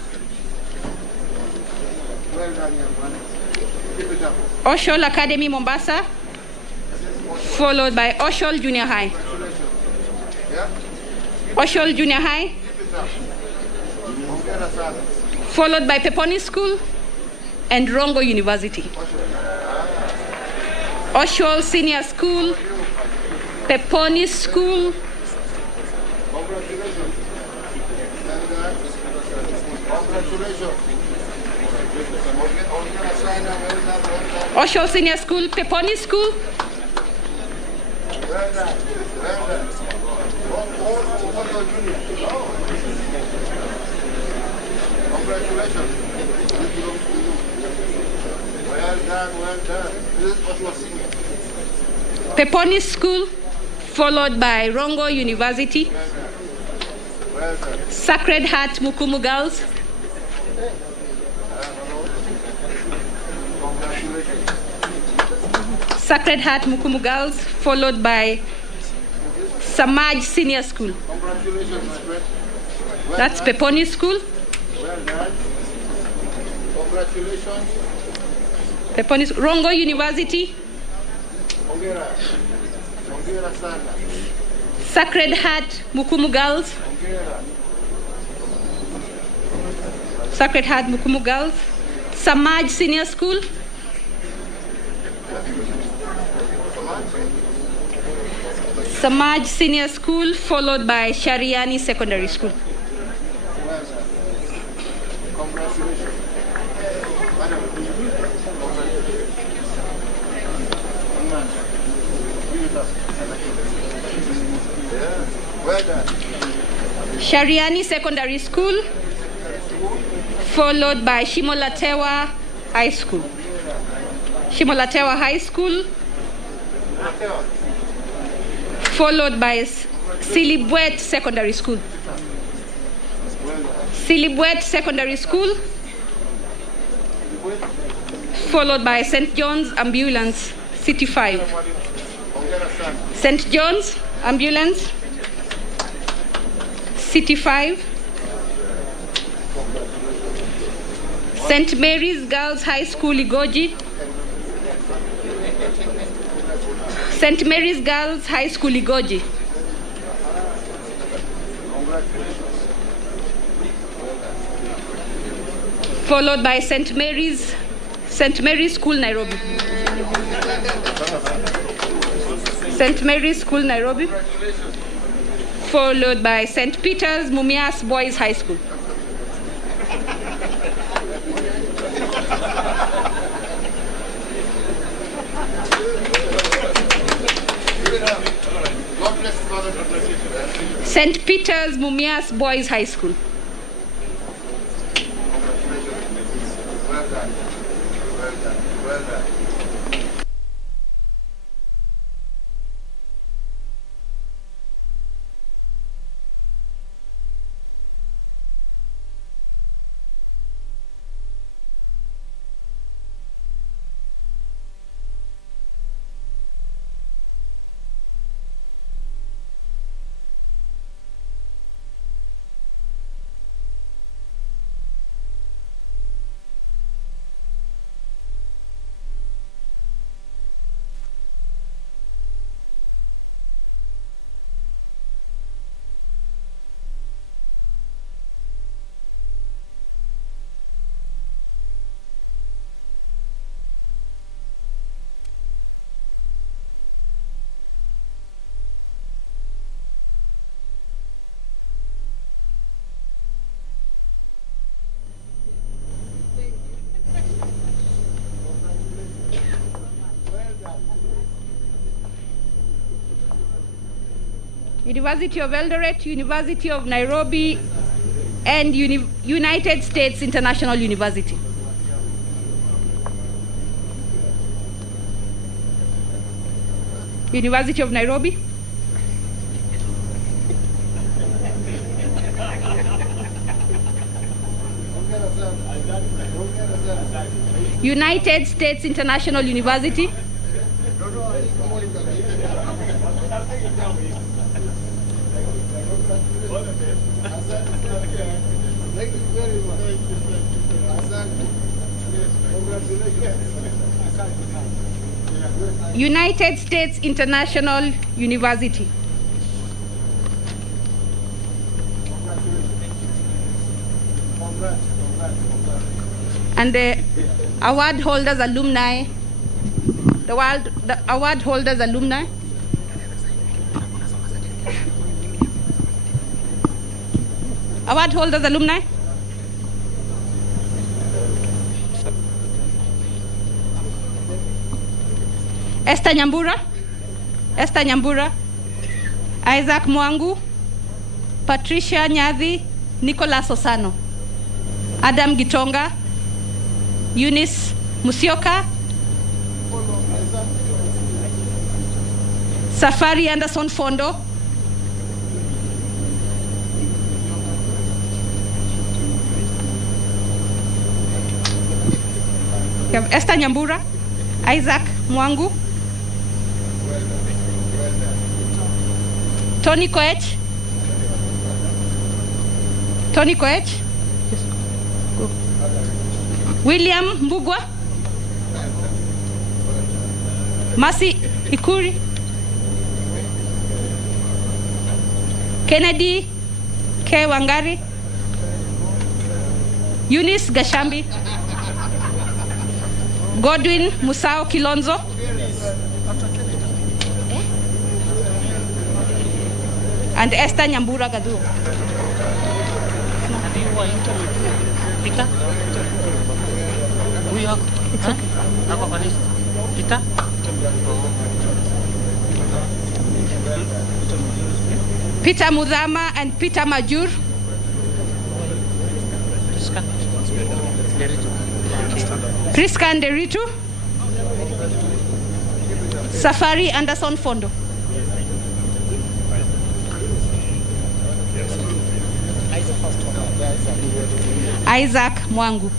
Oshol Academy Mombasa, followed by Oshol Junior High, Oshol Junior High, followed by Peponi School and Rongo University. Oshol Senior School, Peponi School, Oshol Senior School, Peponi School, Congratulations. Well done. This is Oshol Senior. Peponi School, followed by Rongo University, Well done. Sacred Heart Mukumu Girls, Congratulations. Sacred Heart Mukumu Girls, followed by Samaj Senior School. Congratulations, my friend. That's Peponi School, Well done. Congratulations. Peponi School, Rongo University, Hongera. Hongera sana. Sacred Heart Mukumu Girls, Hongera. Sacred Heart Mukumu Girls, Samaj Senior School, Samaj Senior School, followed by Shariani Secondary School. Well done. Congratulations. Madam. Congratulations. Give it up. Yeah. Well done. Shariani Secondary School, followed by Shimolatewa High School. Shimolatewa High School, followed by Silibwet Secondary School. Silibwet Secondary School, followed by St. John's Ambulance, City 5. St. John's Ambulance, City 5. St. Mary's Girls High School, Igoji. St. Mary's Girls High School, Igoji. Followed by St. Mary's School, Nairobi. St. Mary's School, Nairobi. Followed by St. Peter's Mumias Boys High School. St. Peter's Mumias Boys High School. Well done. Well done. Well done. University of Eldoret, University of Nairobi, and United States International University. University of Nairobi. United States International University. Thank you very much. United States International University. And the award holders, alumni, the award holders, alumni. Award holders, alumni. Esther Nyambura, Isaac Mwangu, Patricia Nyadhi, Nicholas Osano, Adam Gitonga, Eunice Musioka, Safari Anderson Fondo, we have Esther Nyambura, Isaac Mwangu, Tony Koech, William Mbugwa, Masi Ikuri, Kennedy K. Wangari, Eunice Gashambi, Godwin Musao Kilonzo, and Esther Nyambura Gadu. Peter Mudhama and Peter Majur. Priscan Deritu. Safari Anderson Fondo. Isaac Mwangu.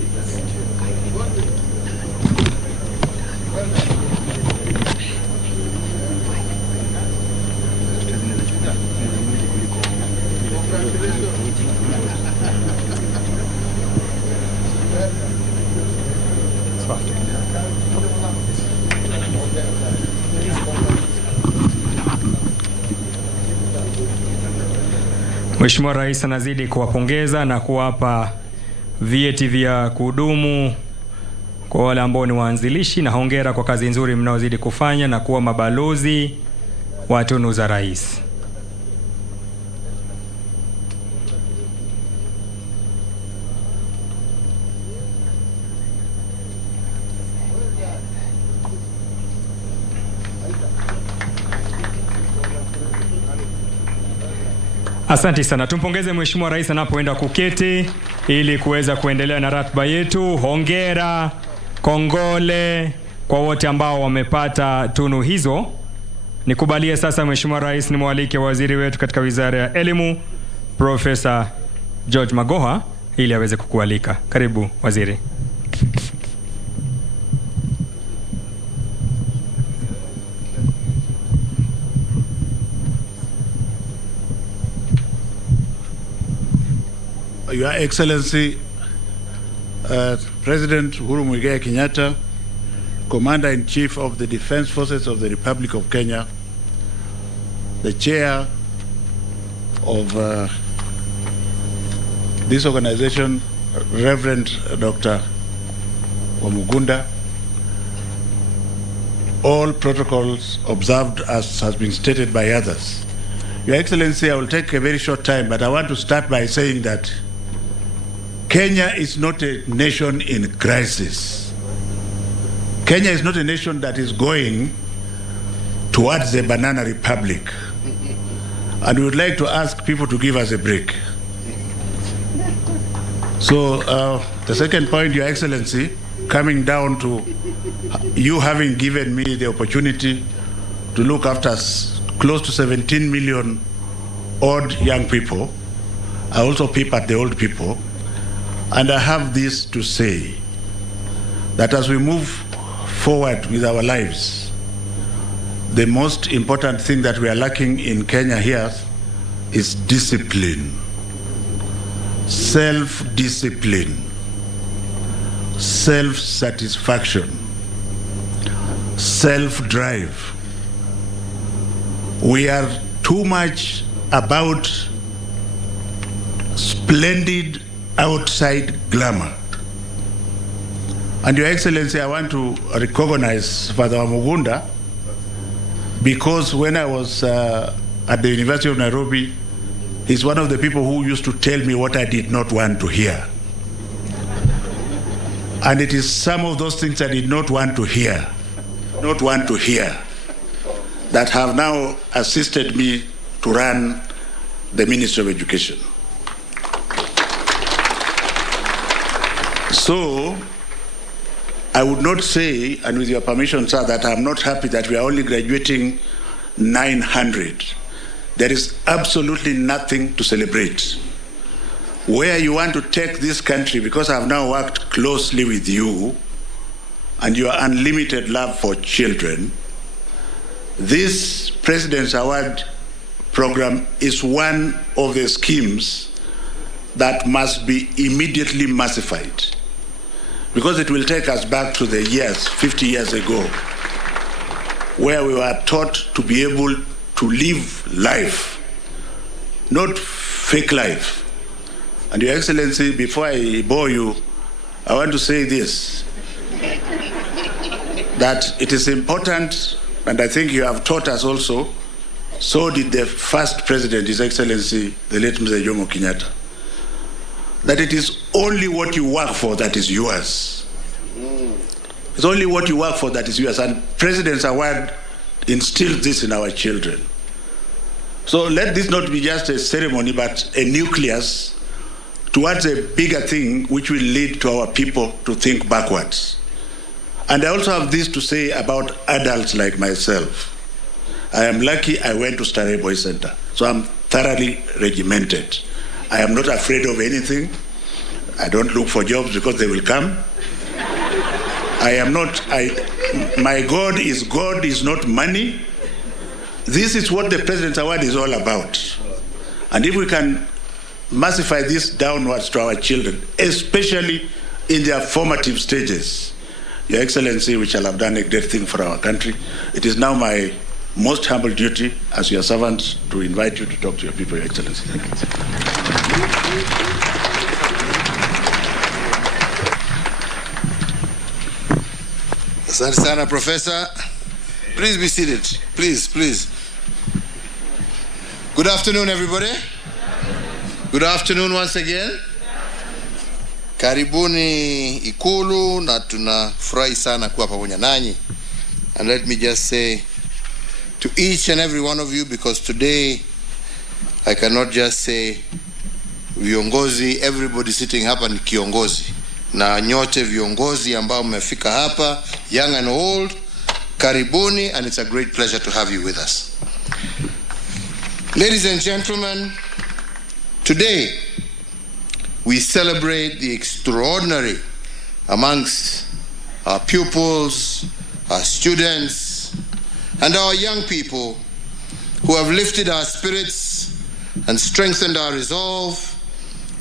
Mheshimiwa Rais anazidi kuwapongeza na kuwapa vyeti vya kudumu kwa wale ambao ni waanzilishi, na hongera kwa kazi nzuri mnaozidi kufanya na kuwa mabalozi wa tunu za rais. Asante sana. Tumpongeze Mheshimiwa Rais anapoenda kuketi ili kuweza kuendelea na ratiba yetu. Hongera, kongole kwa wote ambao wamepata tunu hizo. Nikubalie sasa Mheshimiwa Rais nimwalike waziri wetu katika Wizara ya Elimu, Profesa George Magoha, ili aweze kukualika. Karibu waziri. Your Excellency, President Uhuru Muigai Kenyatta, Commander-in-Chief of the Defense Forces of the Republic of Kenya, the Chair of this organization, Reverend Dr. Wamugunda, all protocols observed as has been stated by others. Your Excellency, I will take a very short time, but I want to start by saying that Kenya is not a nation in crisis. Kenya is not a nation that is going towards a banana republic. And we would like to ask people to give us a break. So the second point, Your Excellency, coming down to you having given me the opportunity to look after close to 17 million odd young people. I also peep at the old people. And I have this to say, that as we move forward with our lives, the most important thing that we are lacking in Kenya here is discipline, self-discipline, self-satisfaction, self-drive. We are too much about splendid outside glamour. And Your Excellency, I want to recognize Father Mugunda, because when I was at the University of Nairobi, he's one of the people who used to tell me what I did not want to hear. And it is some of those things I did not want to hear, that have now assisted me to run the Ministry of Education. So, I would not say, and with your permission, sir, that I'm not happy that we are only graduating 900. There is absolutely nothing to celebrate. Where you want to take this country, because I've now worked closely with you and your unlimited love for children, this President's Award program is one of the schemes that must be immediately massified, because it will take us back to the years, 50 years ago, where we were taught to be able to live life, not fake life. And Your Excellency, before I bore you, I want to say this, that it is important, and I think you have taught us also, so did the first president, His Excellency, the late Mr. Jomo Kenyatta, that it is only what you work for that is yours. It's only what you work for that is yours. And President's Award instills this in our children. So let this not be just a ceremony, but a nucleus towards a bigger thing which will lead to our people to think backwards. And I also have this to say about adults like myself. I am lucky I went to Starehe Boys Center, so I'm thoroughly regimented. I am not afraid of anything. I don't look for jobs because they will come. My God is not money. This is what the President's Award is all about. And if we can massify this downwards to our children, especially in their formative stages, Your Excellency, we shall have done a great thing for our country. It is now my most humble duty as your servant to invite you to talk to your people, Your Excellency. Thank you. Asante sana, Professor. Please be seated. Please. Good afternoon, everybody. Good afternoon once again. Karibuni Ikulu, na tunafurahi sana kuwa pamoja nanyi. And let me just say to each and every one of you, because today I cannot just say viongozi, everybody sitting hapa ni kiongozi. Na nyote viongozi ambao mmefika hapa, young and old, karibuni, and it's a great pleasure to have you with us. Ladies and gentlemen, today we celebrate the extraordinary amongst our pupils, our students, and our young people who have lifted our spirits and strengthened our resolve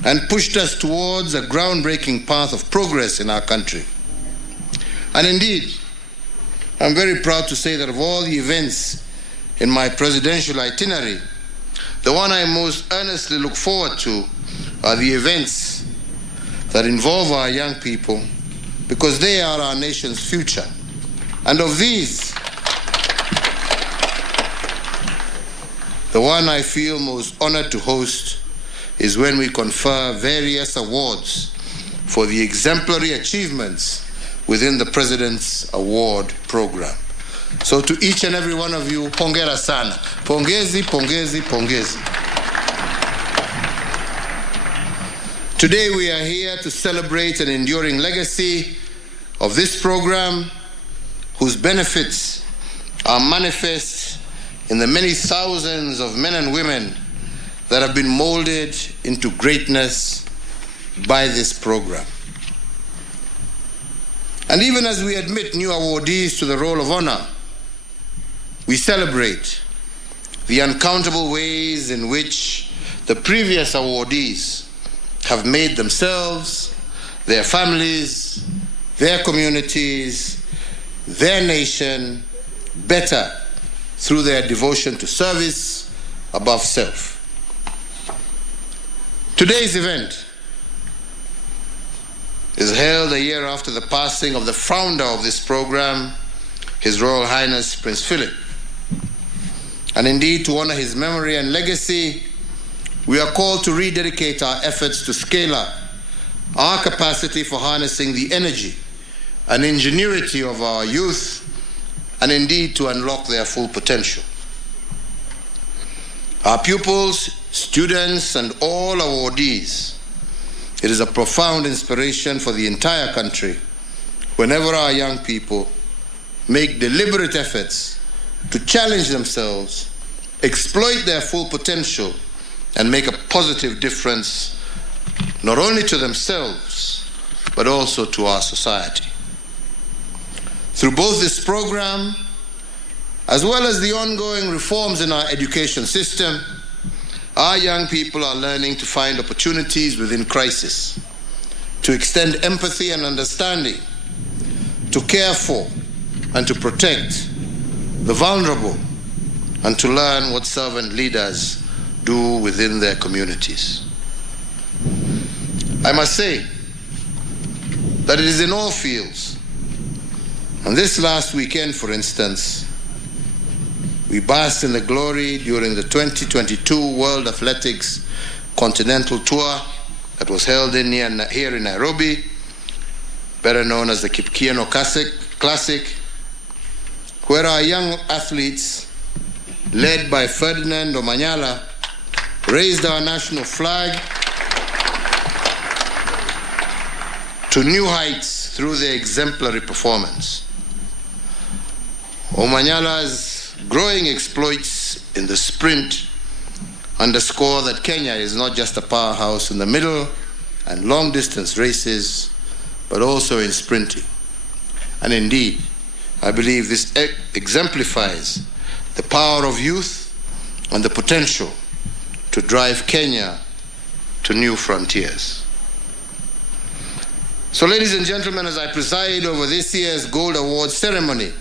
and pushed us towards a groundbreaking path of progress in our country. And indeed, I'm very proud to say that of all the events in my presidential itinerary, the one I most earnestly look forward to are the events that involve our young people, because they are our nation's future. And of these, the one I feel most honored to host is when we confer various awards for the exemplary achievements within the President's Award program. So to each and every one of you, pongera sana. Pongezi, pongezi, pongezi. Today we are here to celebrate an enduring legacy of this program, whose benefits are manifest in the many thousands of men and women that have been molded into greatness by this program. And even as we admit new awardees to the Roll of Honor, we celebrate the uncountable ways in which the previous awardees have made themselves, their families, their communities, their nation better through their devotion to service above self. Today's event is held a year after the passing of the founder of this program, His Royal Highness Prince Philip. And indeed, to honor his memory and legacy, we are called to rededicate our efforts to scale up our capacity for harnessing the energy and ingenuity of our youth, and indeed to unlock their full potential. Our pupils, students, and all awardees, it is a profound inspiration for the entire country whenever our young people make deliberate efforts to challenge themselves, exploit their full potential, and make a positive difference not only to themselves, but also to our society. Through both this program, as well as the ongoing reforms in our education system, our young people are learning to find opportunities within crisis, to extend empathy and understanding, to care for and to protect the vulnerable, and to learn what servant leaders do within their communities. I must say that it is in all fields. And this last weekend, for instance, we basked in the glory during the 2022 World Athletics Continental Tour that was held here in Nairobi, better known as the Kipkeino Classic, where our young athletes, led by Ferdinand Omanyala, raised our national flag to new heights through their exemplary performance. Omanyala's growing exploits in the sprint underscore that Kenya is not just a powerhouse in the middle and long distance races, but also in sprinting. And indeed, I believe this exemplifies the power of youth and the potential to drive Kenya to new frontiers. So, ladies and gentlemen, as I preside over this year's Gold Award ceremony,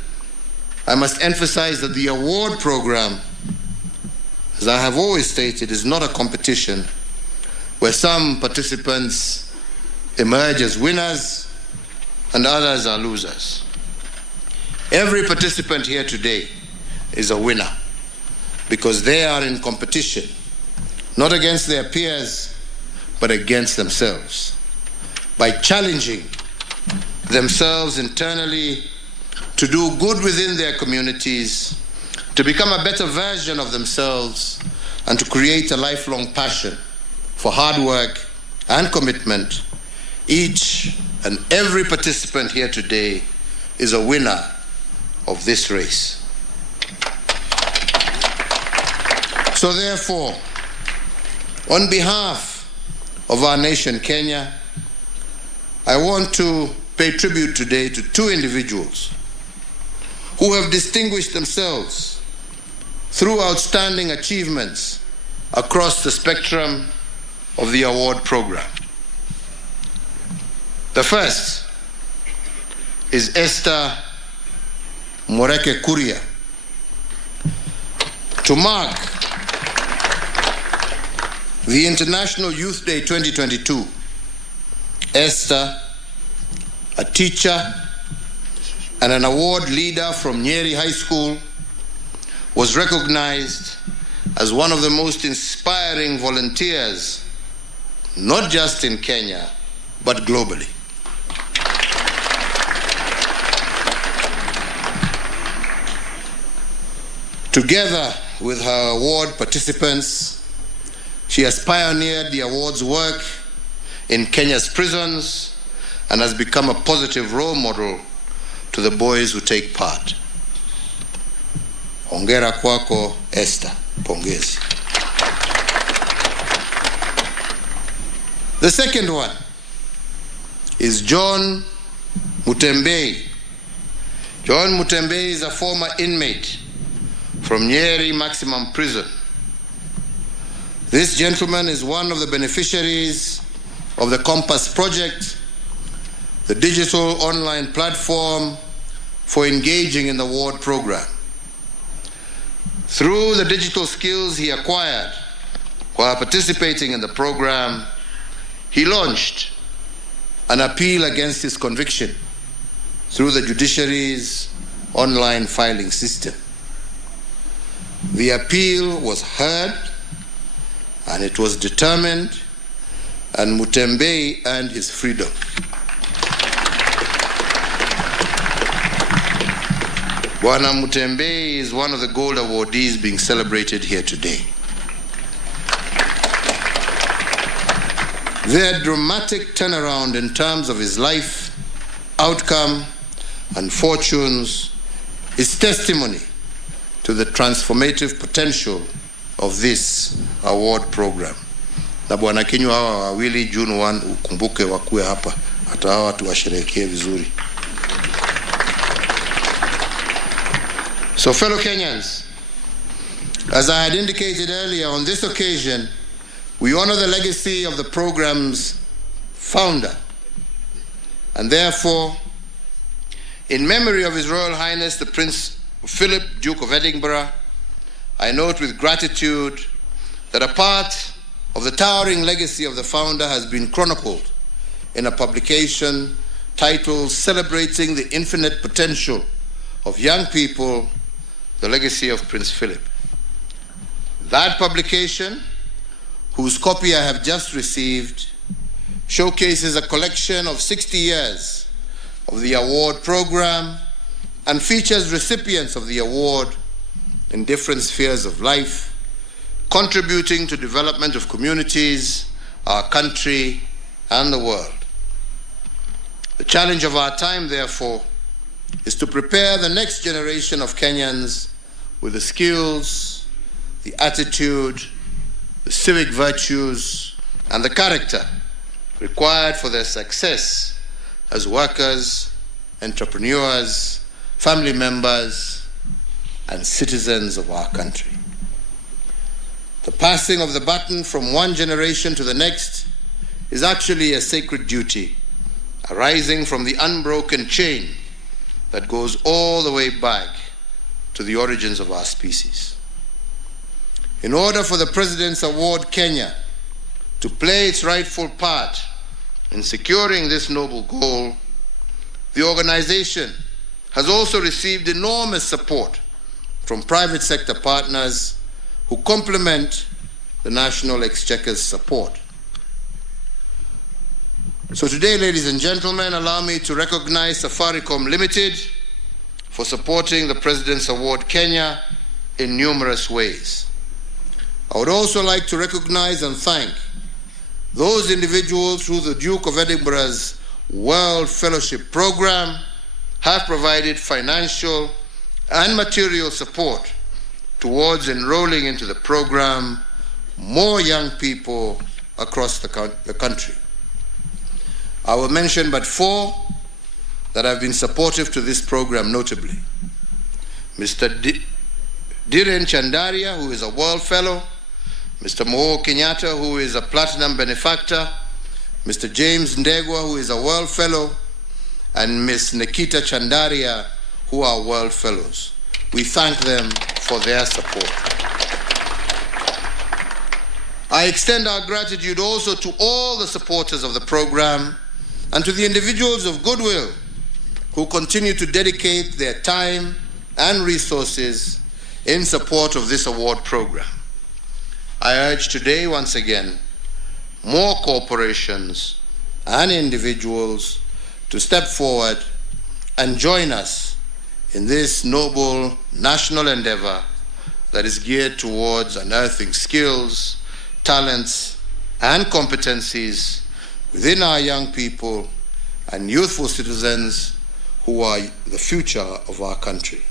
I must emphasize that the award program, as I have always stated, is not a competition where some participants emerge as winners and others are losers. Every participant here today is a winner because they are in competition, not against their peers, but against themselves. By challenging themselves internally to do good within their communities, to become a better version of themselves, and to create a lifelong passion for hard work and commitment, each and every participant here today is a winner of this race. So therefore, on behalf of our nation, Kenya, I want to pay tribute today to two individuals who have distinguished themselves through outstanding achievements across the spectrum of the award program. The first is Esther Moreke Kuria. To mark the International Youth Day 2022, Esther, a teacher and an award leader from Njue High School, was recognized as one of the most inspiring volunteers, not just in Kenya, but globally. Together with her award participants, she has pioneered the award's work in Kenya's prisons and has become a positive role model to the boys who take part. Hongera kwako, Esther. Pongezi. The second one is John Mutembe. John Mutembe is a former inmate from Njue Maximum Prison. This gentleman is one of the beneficiaries of the Compass Project, the digital online platform for engaging in the award program. Through the digital skills he acquired while participating in the program, he launched an appeal against his conviction through the judiciary's online filing system. The appeal was heard and it was determined, and Mutembe earned his freedom. Bwana Mutembe is one of the gold awardees being celebrated here today. Their dramatic turnaround in terms of his life, outcome, and fortunes is testimony to the transformative potential of this award program. Na Bwana Kinyu hawa wawili June 1 ukumbuke wakuwe hapa, hata hawa tuwasherehekee vizuri. So fellow Kenyans, as I had indicated earlier, on this occasion, we honor the legacy of the program's founder, and therefore, in memory of His Royal Highness the Prince Philip, Duke of Edinburgh, I note with gratitude that a part of the towering legacy of the founder has been chronicled in a publication titled Celebrating the Infinite Potential of Young People, the Legacy of Prince Philip. That publication, whose copy I have just received, showcases a collection of 60 years of the award program and features recipients of the award in different spheres of life, contributing to development of communities, our country, and the world. The challenge of our time, therefore, is to prepare the next generation of Kenyans with the skills, the attitude, the civic virtues, and the character required for their success as workers, entrepreneurs, family members, and citizens of our country. The passing of the baton from one generation to the next is actually a sacred duty arising from the unbroken chain that goes all the way back to the origins of our species. In order for the President's Award Kenya to play its rightful part in securing this noble goal, the organization has also received enormous support from private sector partners who complement the National Exchequer's support. So today, ladies and gentlemen, allow me to recognize Safaricom Limited for supporting the President's Award Kenya in numerous ways. I would also like to recognize and thank those individuals who the Duke of Edinburgh's World Fellowship Program have provided financial and material support towards enrolling into the program more young people across the country. I will mention but four that have been supportive to this program, notably Mr. Dhiren Chandaria, who is a World Fellow, Mr. Mo Kenyatta, who is a Platinum Benefactor, Mr. James Ndegwa, who is a World Fellow, and Ms. Nikita Chandaria, who are World Fellows. We thank them for their support. I extend our gratitude also to all the supporters of the program and to the individuals of goodwill who continue to dedicate their time and resources in support of this award program. I urge today, once again, more corporations and individuals to step forward and join us in this noble national endeavor that is geared towards unearthing skills, talents, and competencies within our young people and youthful citizens who are the future of our country.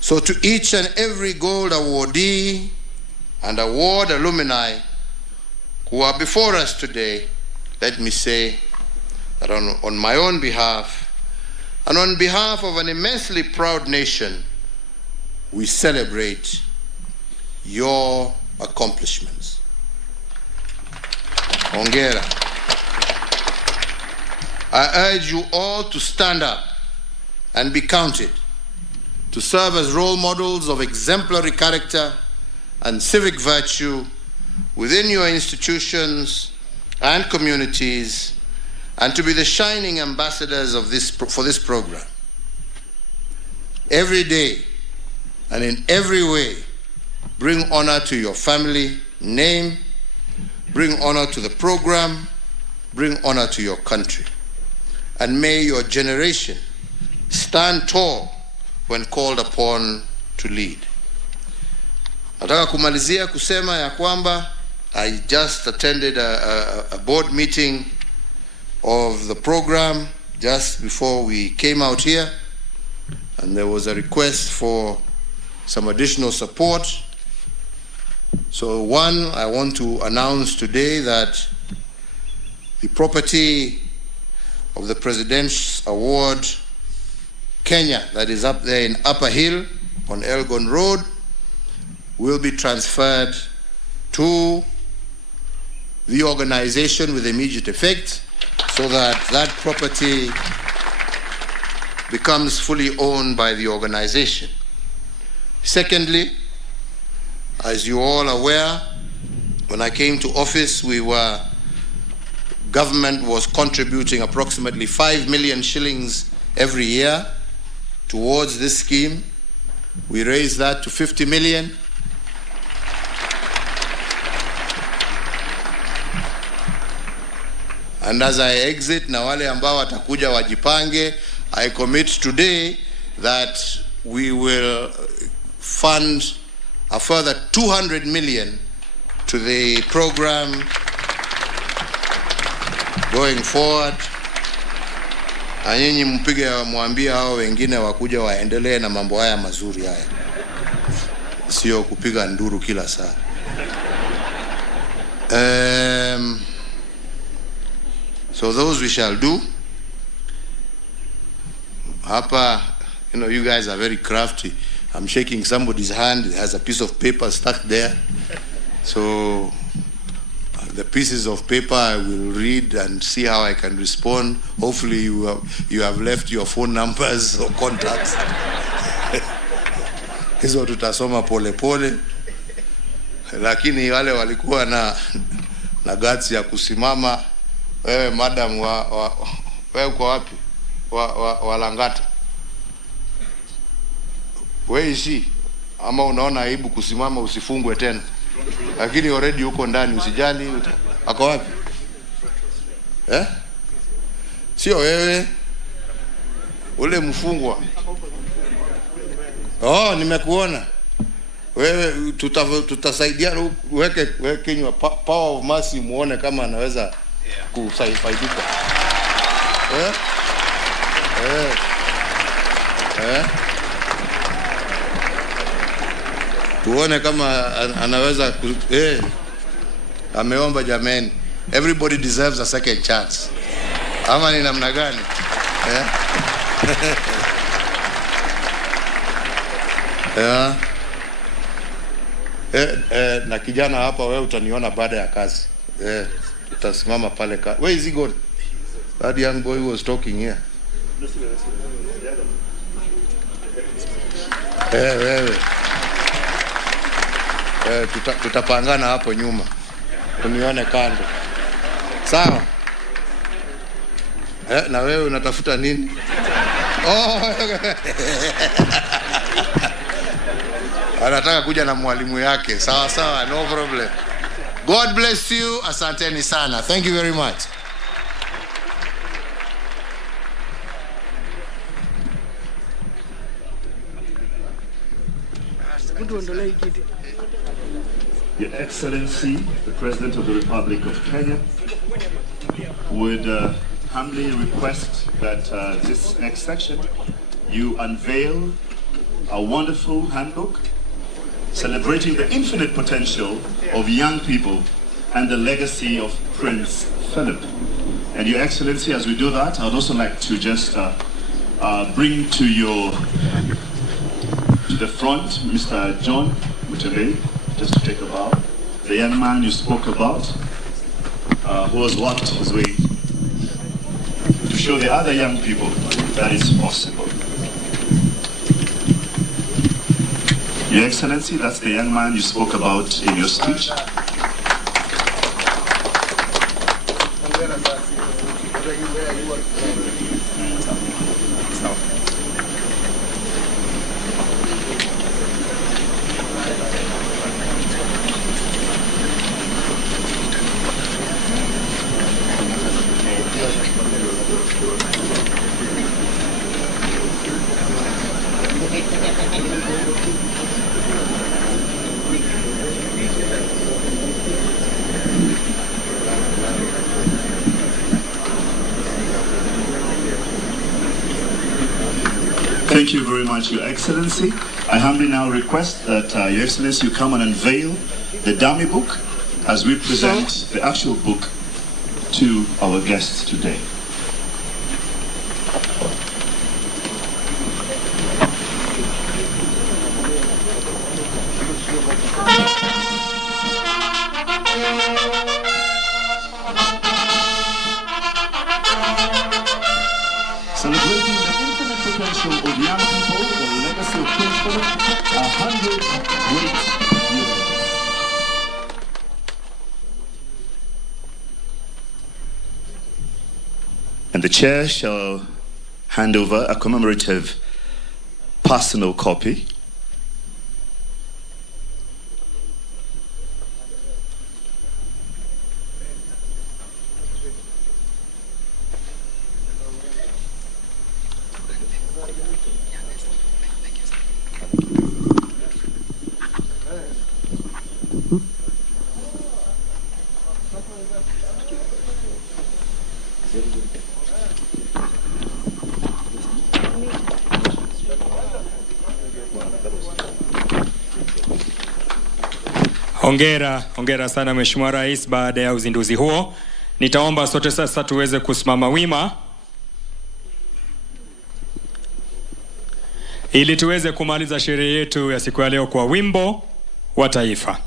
So to each and every gold awardee and award alumni who are before us today, let me say, that on my own behalf and on behalf of an immensely proud nation, we celebrate your accomplishments. Hongera. I urge you all to stand up and be counted, to serve as role models of exemplary character and civic virtue within your institutions and communities, and to be the shining ambassadors of for this program. Every day and in every way, bring honor to your family name, bring honor to the program, bring honor to your country. And may your generation stand tall when called upon to lead. Nataka kumalizia kusema ya kwamba I just attended a board meeting of the program just before we came out here, and there was a request for some additional support. So one, I want to announce today that the property of the President's Award Kenya, that is up there in Upper Hill on Elgon Road, will be transferred to the organization with immediate effect, so that that property becomes fully owned by the organization. Secondly, as you all are aware, when I came to office, government was contributing approximately 5 million shillings every year towards this scheme. We raised that to 50 million. And as I exit, na wale ambao watakuja wajipange, I commit today that we will fund a further 200 million to the program going forward. Na nyinyi mpige mwambie hao wengine wakuja waendelee na mambo haya mazuri haya, sio kupiga nduru kila saa. So those we shall do. Hapa, you guys are very crafty. I'm shaking somebody's hand. It has a piece of paper stuck there. So the pieces of paper I will read and see how I can respond. Hopefully you have left your phone numbers or contacts. Hizo tutasoma pole pole. Lakini wale walikuwa na guts ya kusimama. Wewe madam wewe uko wapi? Wa Langata. Wewe isi ama unaona aibu kusimama, usifungwe tena. Lakini already uko ndani, usijali. Ako wapi? Sio wewe. Ule mfungwa. Oh, nimekuona. Wewe tutasaidia, weke kinywa power of mercy, muone kama anaweza kusaidika. Tuone kama anaweza ameomba jameni. Everybody deserves a second chance. Ama ni namna gani? Na kijana hapa, wewe utaniona baada ya kazi. Utasimama pale where is he going? That young boy was talking here. Wewe. Tutapangana hapo nyuma. Unione kando. Sawa? Na wewe unatafuta nini? Anataka kuja na mwalimu yake. Sawa sawa, no problem. God bless you. Asanteni sana. Thank you very much. Your Excellency, the President of the Republic of Kenya, would humbly request that this next section you unveil a wonderful handbook celebrating the infinite potential of young people and the legacy of Prince Philip. And Your Excellency, as we do that, I would also like to just bring to the front Mr. John Mutebe, just to take a bow. The young man you spoke about, who has worked his way to show the other young people that it's possible. Your Excellency, that's the young man you spoke about in your speech. Thank you very much, Your Excellency. I humbly now request that Your Excellency, you come and unveil the dummy book as we present the actual book to our guests today. Celebrating the infinite potential of young people, the legacy of Prince Philip, 100 great years. And the chair shall hand over a commemorative personal copy. Hongera sana Mheshimiwa Rais baada ya uzinduzi huo. Nitaomba sote sasa tuweze kusimama wima ili tuweze kumaliza sherehe yetu ya siku ya leo kwa wimbo wa taifa.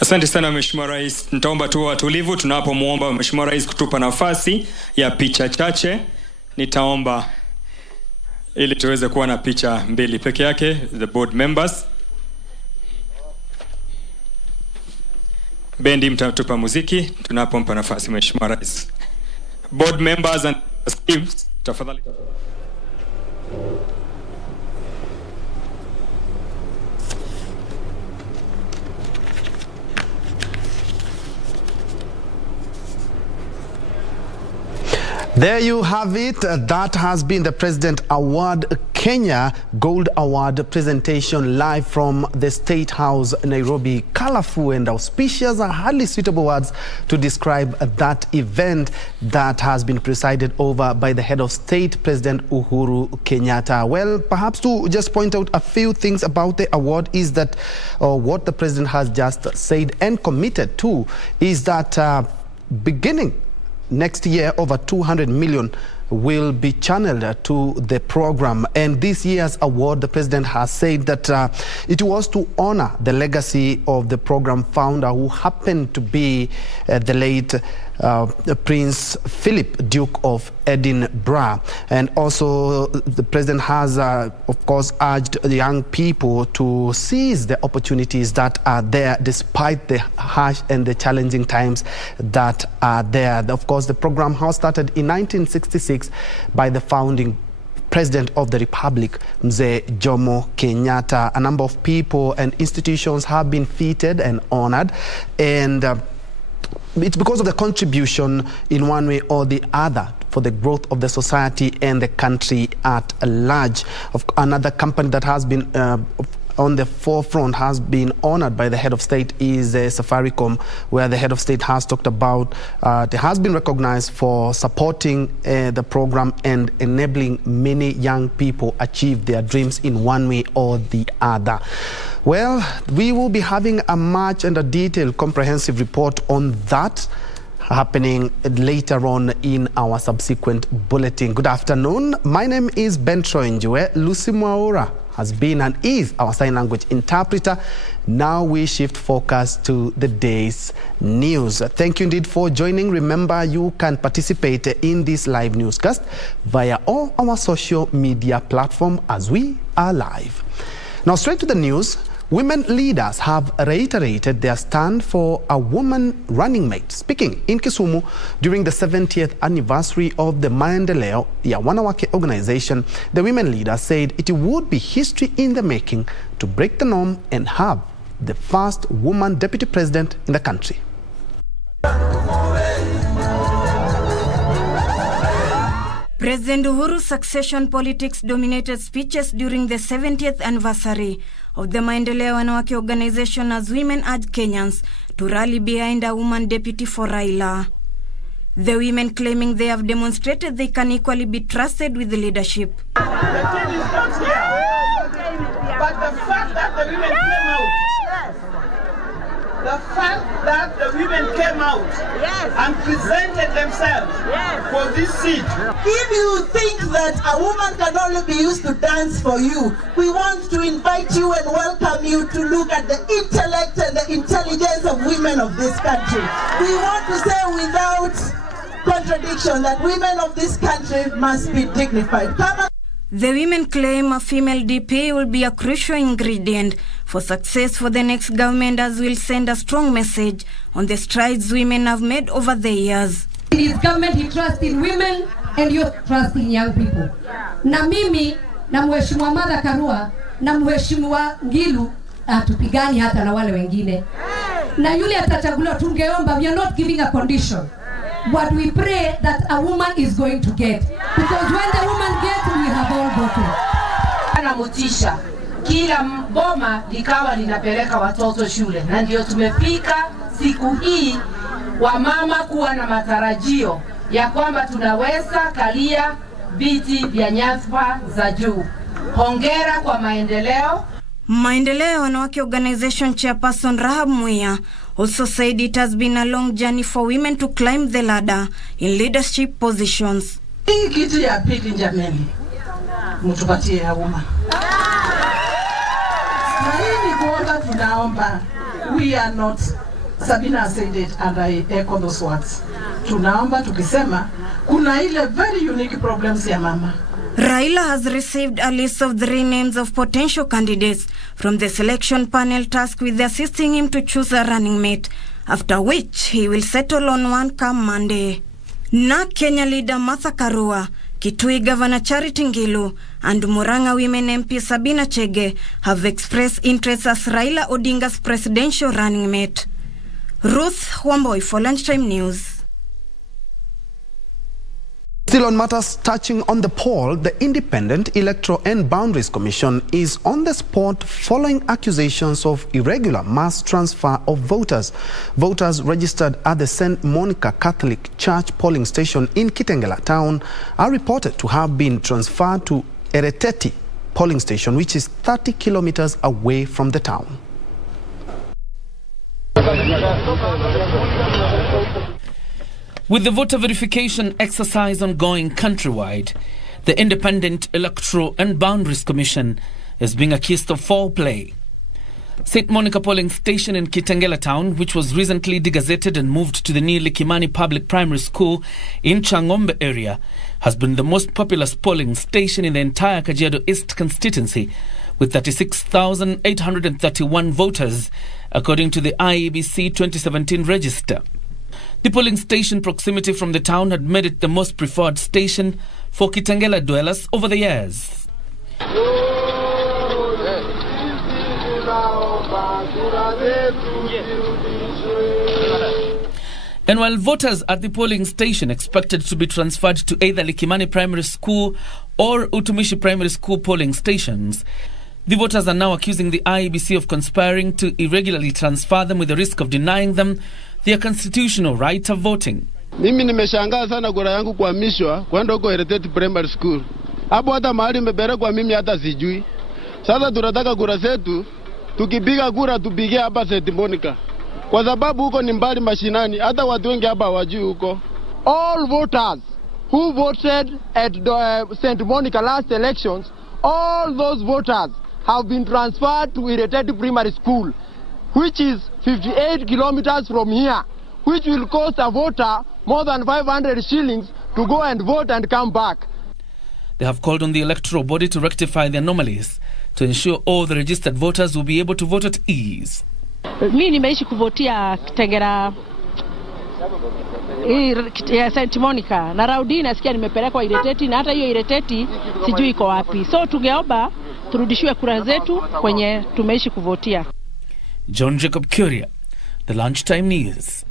Asante sana Mheshimiwa Rais. Nitaomba tu watulivu tunapomuomba Mheshimiwa Rais kutupa nafasi ya picha chache. Nitaomba ili tuweze kuwa na picha mbili peke yake, the board members. Bendi mtatupa muziki tunapompa nafasi Mheshimiwa Rais. Board members and Steve, tafadhali. There you have it. That has been the President Award Kenya Gold Award presentation live from the State House, Nairobi. Colorful and auspicious are hardly suitable words to describe that event that has been presided over by the head of state, President Uhuru Kenyatta. Well, perhaps to just point out a few things about the award is that what the President has just said and committed to is that beginning next year, over 200 million will be channeled to the program. And this year's award, the President has said that it was to honor the legacy of the program founder, who happened to be the late Prince Philip, Duke of Edinburgh. And also the President has, of course, urged the young people to seize the opportunities that are there despite the harsh and the challenging times that are there. Of course, the program has started in 1966 by the founding President of the Republic, Mzee Jomo Kenyatta. A number of people and institutions have been feted and honored, and it's because of the contribution in one way or the other for the growth of the society and the country at large. Another company that has been on the forefront has been honored by the head of state is Safaricom, where the head of state has talked about it has been recognized for supporting the program and enabling many young people achieve their dreams in one way or the other. Well, we will be having a much and a detailed comprehensive report on that happening later on in our subsequent bulletin. Good afternoon. My name is Njue. Lucy Mwaura has been and is our sign language interpreter. Now we shift focus to the day's news. Thank you indeed for joining. Remember, you can participate in this live newscast via all our social media platforms as we are live. Now straight to the news. Women leaders have reiterated their stand for a woman running mate. Speaking in Kisumu during the 70th anniversary of the Maendeleo ya Wanawake organization, the women leaders said it would be history in the making to break the norm and have the first woman deputy president in the country. President Uhuru's succession politics dominated speeches during the 70th anniversary of the Maendeleo Wanawake organization as women urged Kenyans to rally behind a woman deputy for Raila. The women claiming they have demonstrated they can equally be trusted with the leadership. The king is not here, but the fact that the women came out, the fact that the women came out and presented themselves for this seat. If you think that a woman can only be used to dance for you, we want to invite you and welcome you to look at the intellect and the intelligence of women of this country. We want to say without contradiction that women of this country must be dignified. The women claim a female DP will be a crucial ingredient for success for the next government, as will send a strong message on the strides women have made over the years. In his government, he trusts in women and you trust in young people. Na mimi na mheshimiwa Martha Karua na mheshimiwa Ngilu tupigani hata na wale wengine. Na yule atachaguliwa tungeomba, we are not giving a condition. What we pray that a woman is going to get. Because when the woman gets, we have all gotten. Ana motisha. Kila boma likawa linapeleka watoto shule. Na ndio tumefika siku hii wa mama kuwa na matarajio ya kwamba tunaweza kalia viti vya nyadhifa za juu. Hongera kwa Maendeleo. Maendeleo Wanawake Organization Chairperson Rahab Muya also said it has been a long journey for women to climb the ladder in leadership positions. Hii kitu ya pili jameni, mtupatie ya woman. Na hii ni kuomba tunaomba, we are not, Sabina said it and I echo those words. Tunaomba tukisema, kuna ile very unique problems ya mama. Raila has received a list of 3 names of potential candidates from the selection panel tasked with assisting him to choose a running mate, after which he will settle on one come Monday. Na Kenya leader Martha Karua, Kitui Governor Charity Ngilu, and Murang'a Women MP Sabina Chege have expressed interest as Raila Odinga's presidential running mate. Ruth Wamboi for Lunchtime News. Still on matters touching on the poll, the Independent Electoral and Boundaries Commission is on the spot following accusations of irregular mass transfer of voters. Voters registered at the St. Monica Catholic Church polling station in Kitengela town are reported to have been transferred to Ereteti polling station, which is 30 kilometers away from the town. With the voter verification exercise ongoing countrywide, the Independent Electoral and Boundaries Commission is being accused of foul play. St. Monica polling station in Kitengela town, which was recently degazetted and moved to the new Likimani Public Primary School in Changombe area, has been the most populous polling station in the entire Kajiado East constituency, with 36,831 voters, according to the IEBC 2017 register. The polling station proximity from the town had made it the most preferred station for Kitengela dwellers over the years. And while voters at the polling station expected to be transferred to either Likimani Primary School or Utumishi Primary School polling stations, the voters are now accusing the IEBC of conspiring to irregularly transfer them with the risk of denying them their constitutional right of voting. Mimi nimeshangaa sana kura yangu kuhamishwa kwenda huko Heritage Primary School. Hapo hata mahali nimepelekwa mimi hata sijui. Sasa tunataka kura zetu tukipiga kura tupigie hapa St. Monica. Kwa sababu huko ni mbali mashinani, hata watu wengi hapa hawajui huko. All voters who voted at St. Monica last elections, all those voters have been transferred to Irritated Primary School, which is 58 kilometers from here, which will cost a voter more than 500 shillings to go and vote and come back. They have called on the electoral body to rectify the anomalies to ensure all the registered voters will be able to vote at ease. Mimi nimeishi kuvotia Kitengela ya St. Monica na Raudi nasikia nimepelekwa Irreteti na hata hiyo Irreteti sijui iko wapi. So tungeomba turudishiwe kura zetu kwenye tumeishi kuvotia. John Jacob Curia, the Lunchtime News.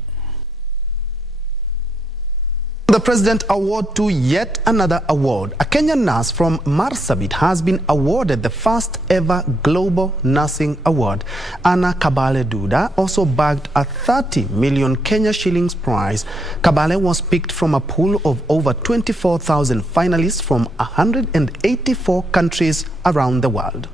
The President award to yet another award. A Kenyan nurse from Marsabit has been awarded the first ever Global Nursing Award. Anna Kabale Duda also bagged a 30 million Kenya shillings prize. Kabale was picked from a pool of over 24,000 finalists from 184 countries around the world.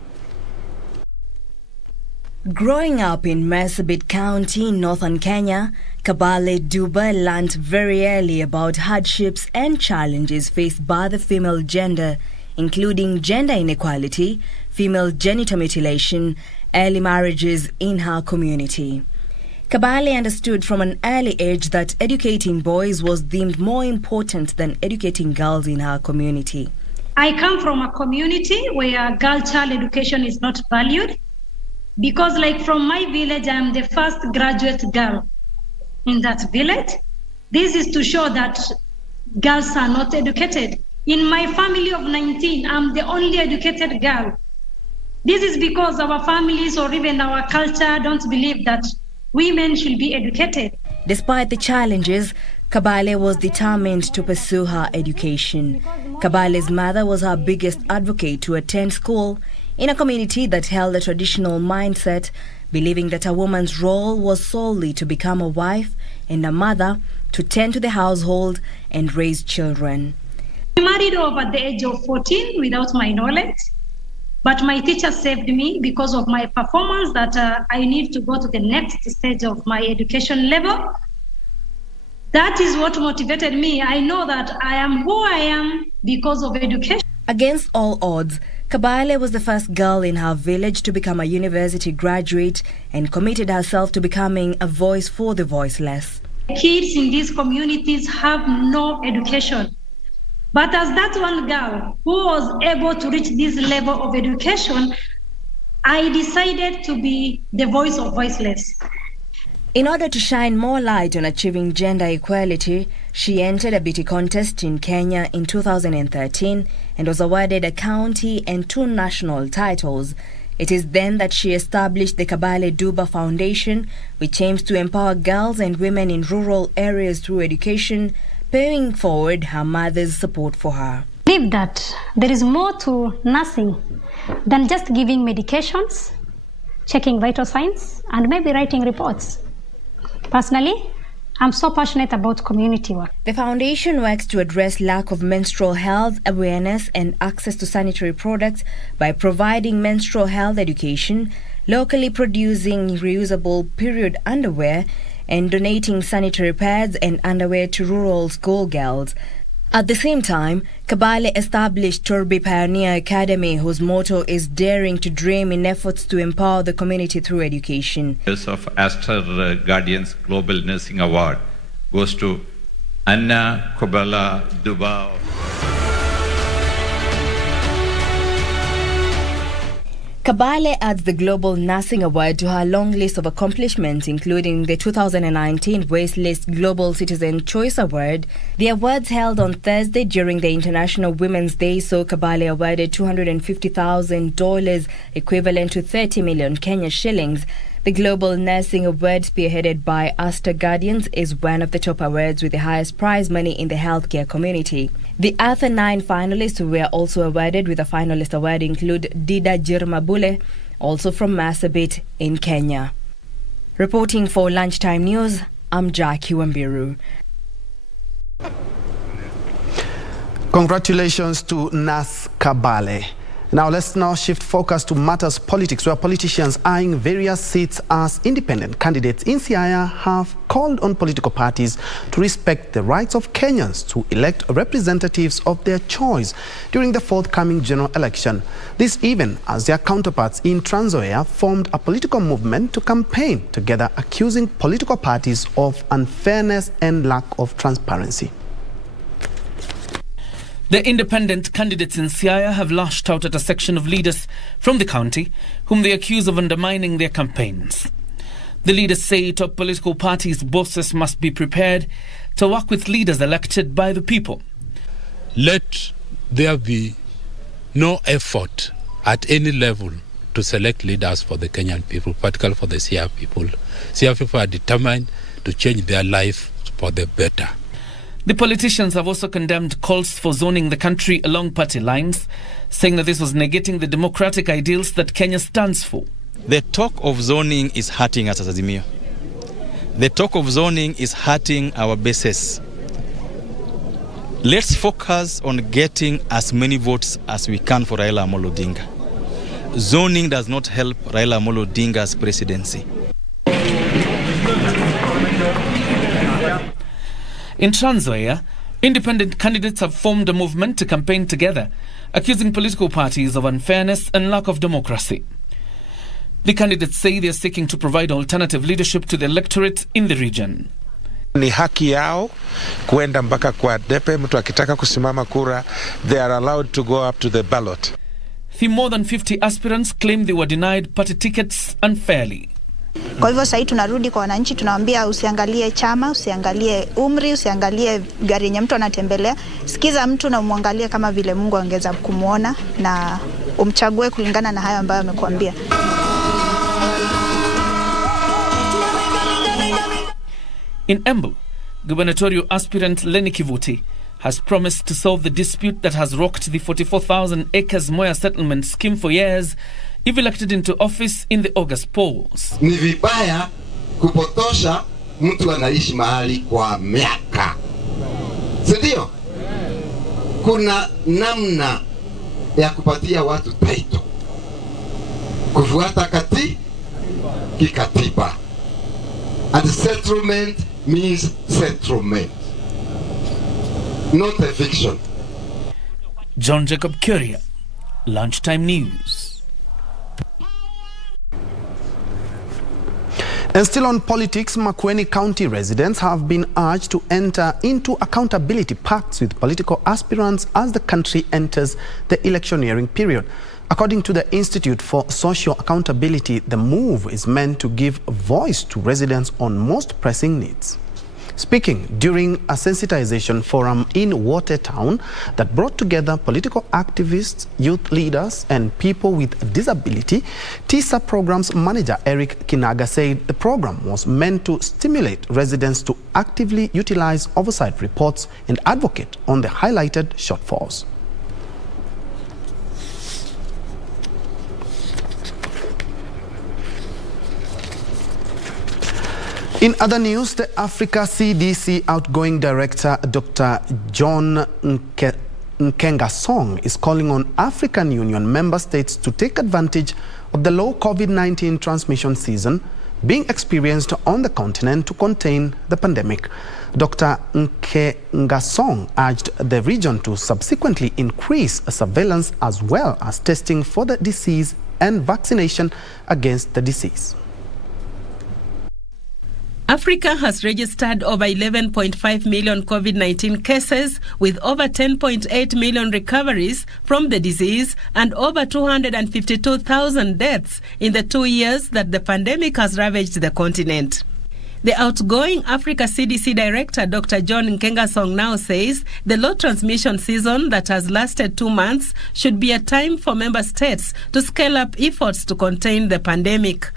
Growing up in Marsabit County, northern Kenya, Kabale Duba learned very early about hardships and challenges faced by the female gender, including gender inequality, female genital mutilation, early marriages in her community. Kabale understood from an early age that educating boys was deemed more important than educating girls in her community. I come from a community where girl child education is not valued. Because like from my village, I'm the first graduate girl in that village. This is to show that girls are not educated. In my family of 19, I'm the only educated girl. This is because our families or even our culture don't believe that women should be educated. Despite the challenges, Kabale was determined to pursue her education. Kabale's mother was her biggest advocate to attend school in a community that held a traditional mindset, believing that a woman's role was solely to become a wife and a mother, to tend to the household and raise children. I married over the age of 14 without my knowledge, but my teacher saved me because of my performance that I need to go to the next stage of my education level. That is what motivated me. I know that I am who I am because of education. Against all odds, Kabale was the first girl in her village to become a university graduate and committed herself to becoming a voice for the voiceless. Kids in these communities have no education. But as that one girl who was able to reach this level of education, I decided to be the voice of voiceless. In order to shine more light on achieving gender equality, she entered a beauty contest in Kenya in 2013 and was awarded a county and 2 national titles. It is then that she established the Kabale Duba Foundation, which aims to empower girls and women in rural areas through education, paying forward her mother's support for her. I believe that there is more to nursing than just giving medications, checking vital signs, and maybe writing reports. Personally, I'm so passionate about community work. The foundation works to address lack of menstrual health awareness and access to sanitary products by providing menstrual health education, locally producing reusable period underwear, and donating sanitary pads and underwear to rural schoolgirls. At the same time, Kabale established Turbi Pioneer Academy, whose motto is daring to dream in efforts to empower the community through education. Of Aster Guardians Global Nursing Award goes to Anna Kabale Duba. Kabale adds the Global Nursing Award to her long list of accomplishments, including the 2019 Waste Global Citizen Choice Award. The awards held on Thursday during the International Women's Day saw Kabale awarded $250,000, equivalent to 30 million Kenya shillings. The Global Nursing Award, spearheaded by Aster Guardians, is one of the top awards with the highest prize money in the healthcare community. The other 9 finalists who were also awarded with a finalist award include Dida Jirmabule, also from Marsabit in Kenya. Reporting for Lunchtime News, I'm Jackie Wambiru. Congratulations to Nas Kabale. Now let's shift focus to matters politics, where politicians eyeing various seats as independent candidates in Siaya have called on political parties to respect the rights of Kenyans to elect representatives of their choice during the forthcoming general election. This even as their counterparts in Trans Nzoia formed a political movement to campaign together, accusing political parties of unfairness and lack of transparency. The independent candidates in Siaya have lashed out at a section of leaders from the county whom they accuse of undermining their campaigns. The leaders say top political parties' bosses must be prepared to work with leaders elected by the people. Let there be no effort at any level to select leaders for the Kenyan people, particularly for the Siaya people. Siaya people are determined to change their life for the better. The politicians have also condemned calls for zoning the country along party lines, saying that this was negating the democratic ideals that Kenya stands for. The talk of zoning is hurting us as Azimio. The talk of zoning is hurting our bases. Let's focus on getting as many votes as we can for Raila Amolo Odinga. Zoning does not help Raila Amolo Odinga's presidency. In Trans Nzoia, independent candidates have formed a movement to campaign together, accusing political parties of unfairness and lack of democracy. The candidates say they are seeking to provide alternative leadership to the electorate in the region. Ni haki yao kuenda mpaka kwa depe, mtu akitaka kusimama kura, they are allowed to go up to the ballot. The more than 50 aspirants claim they were denied party tickets unfairly. Kwa hivyo sasa tunarudi kwa wananchi, tunawaambia usiangalie chama, usiangalie umri, usiangalie gari yenye mtu anatembelea. Sikiza mtu na umwangalie kama vile Mungu angeza kumuona na umchague kulingana na hayo ambayo amekuambia. In Embu, gubernatorial aspirant Lenny Kivuti has promised to solve the dispute that has rocked the 44,000 acres Moya settlement scheme for years if elected into office in the August polls. Ni vibaya kupotosha mtu anaishi mahali kwa miaka. Sindio? Kuna namna ya kupatia watu title. Kufuata kikatiba. And settlement means settlement. Not eviction. John Jacob Curia, Lunchtime News. And still on politics, Makueni County residents have been urged to enter into accountability pacts with political aspirants as the country enters the electioneering period. According to the Institute for Social Accountability, the move is meant to give voice to residents on most pressing needs. Speaking during a sensitization forum in Watertown that brought together political activists, youth leaders, and people with disability, TISA Programs Manager Eric Kinaga said the program was meant to stimulate residents to actively utilize oversight reports and advocate on the highlighted shortfalls. In other news, the Africa CDC outgoing director, Dr. John Nkengasong, is calling on African Union member states to take advantage of the low COVID-19 transmission season being experienced on the continent to contain the pandemic. Dr. Nkengasong urged the region to subsequently increase surveillance as well as testing for the disease and vaccination against the disease. Africa has registered over 11.5 million COVID-19 cases with over 10.8 million recoveries from the disease and over 252,000 deaths in the 2 years that the pandemic has ravaged the continent. The outgoing Africa CDC Director, Dr. John Nkengasong, now says the low transmission season that has lasted 2 months should be a time for member states to scale up efforts to contain the pandemic.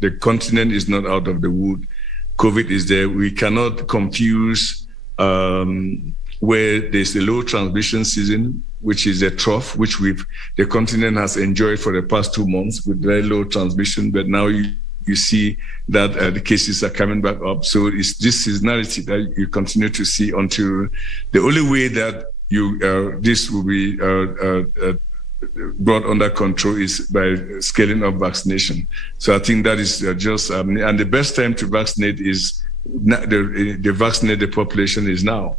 The continent is not out of the wood. COVID is there. We cannot confuse where there's a low transmission season, which is a trough, which the continent has enjoyed for the past 2 months with very low transmission, but now you see that the cases are coming back up. So it's this seasonality that you continue to see until the only way that this will be brought under control is by scaling up vaccination. So I think that is and the best time to vaccinate is the vaccinated population is now,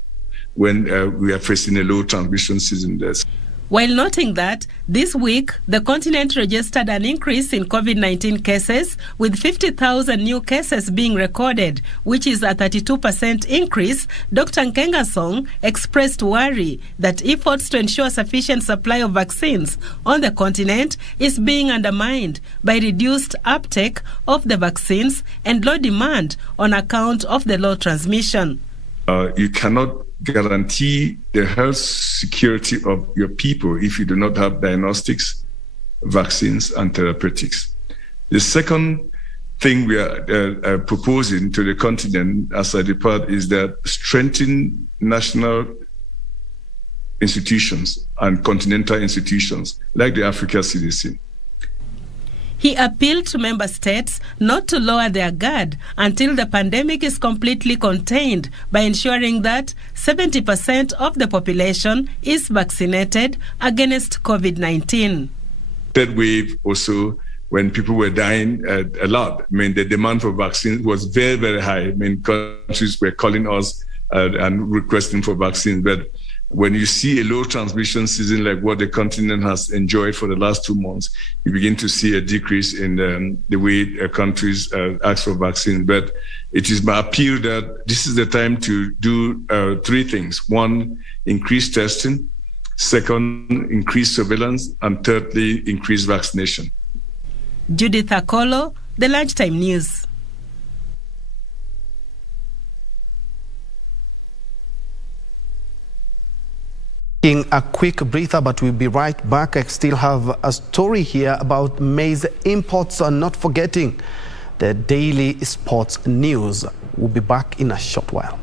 when we are facing a low transmission season there. While noting that this week, the continent registered an increase in COVID-19 cases, with 50,000 new cases being recorded, which is a 32% increase, Dr. Nkengasong expressed worry that efforts to ensure sufficient supply of vaccines on the continent is being undermined by reduced uptake of the vaccines and low demand on account of the low transmission. You cannot guarantee the health security of your people if you do not have diagnostics, vaccines, and therapeutics. The second thing we are proposing to the continent as I depart is that strengthen national institutions and continental institutions like the Africa CDC. He appealed to member states not to lower their guard until the pandemic is completely contained by ensuring that 70% of the population is vaccinated against COVID-19. Third wave also, when people were dying a lot, I mean, the demand for vaccines was very, very high. I mean, countries were calling us and requesting for vaccines. But when you see a low transmission season like what the continent has enjoyed for the last 2 months, you begin to see a decrease in the way countries ask for vaccines. But it is my appeal that this is the time to do 3 things. 1, increase testing. 2, increase surveillance. And thirdly, increase vaccination. Judith Akolo, The Lunchtime News. A quick breather, but we'll be right back. I still have a story here about maize imports, and not forgetting the daily sports news. We'll be back in a short while.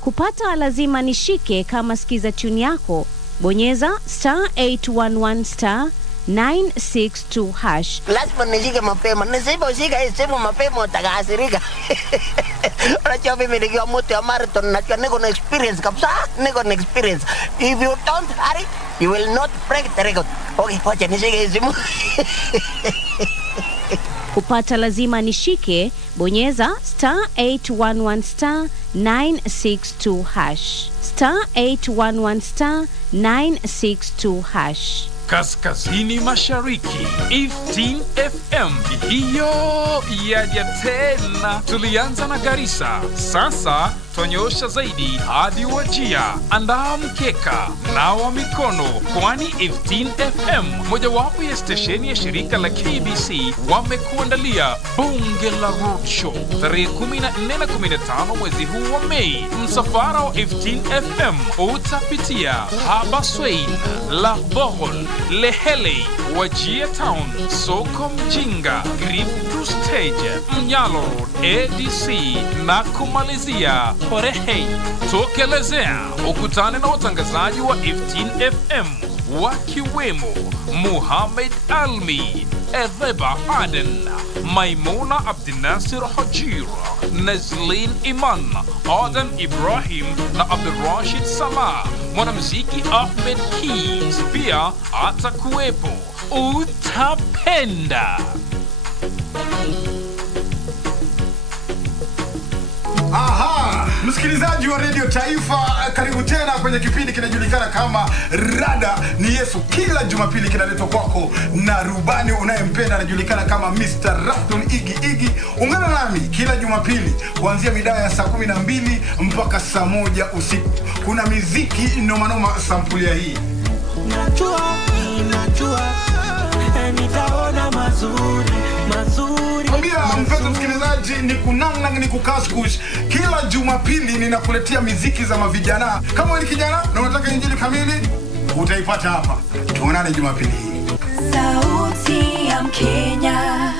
Kupata lazima nishike. Kama sikiza tune yako, bonyeza *811 *962 hash. Lazima nishike mapema. Nisiposhika hii simu mapema utakasirika. Unajua mimi nikiwa mtu ya marathon, najua niko na experience kabisa. Niko na experience. If you don't hurry, you will not break the record. Okay, wacha nishike hii simu. Kupata lazima nishike, bonyeza *811 *962 hash. *811 *962 hash. Kaskazini Mashariki, 15 FM, hiyo yaja tena. Tulianza na Garissa, sasa twanyosha zaidi hadi Wajia. Andaa mkeka, nawa mikono, kwani 15 FM, mojawapo ya stesheni ya shirika la KBC, wamekuandalia Bunge la Roadshow tarehe 14 na 15 mwezi huu wa Mei. Msafara wa 15 FM utapitia Habaswein, La Bohol, Lehele, Wajia Town, Soko Mjinga, Griftu Stage, Mnyalo Road, ADC na kumalizia Horehei. Tokelezea ukutane na watangazaji wa 15 FM wakiwemo Muhammad Almi, Edheba Aden, Maimuna Abdinasir Hajir, Nazlin Iman, Adan Ibrahim na Abdurrashid Salah. Mwanamuziki Ahmed Keys pia atakuwepo. Utapenda. Aha, msikilizaji wa Radio Taifa, karibu tena kwenye kipindi kinajulikana kama Rada ni Yesu. Kila Jumapili kinaletwa kwako na rubani unayempenda anajulikana kama Mr. Rafton Igi. Ungana nami kila Jumapili kuanzia mida ya saa 12 mpaka saa 1 usiku. Kuna muziki noma sampulia hii. Najua nitaona mazuri. Mpenzi msikilizaji, ni kunang ni kukaskush. Kila Jumapili ninakuletea miziki za mavijana. Kama wewe ni kijana na unataka injili kamili, utaipata hapa. Tuonane Jumapili hii. Sauti ya Mkenya.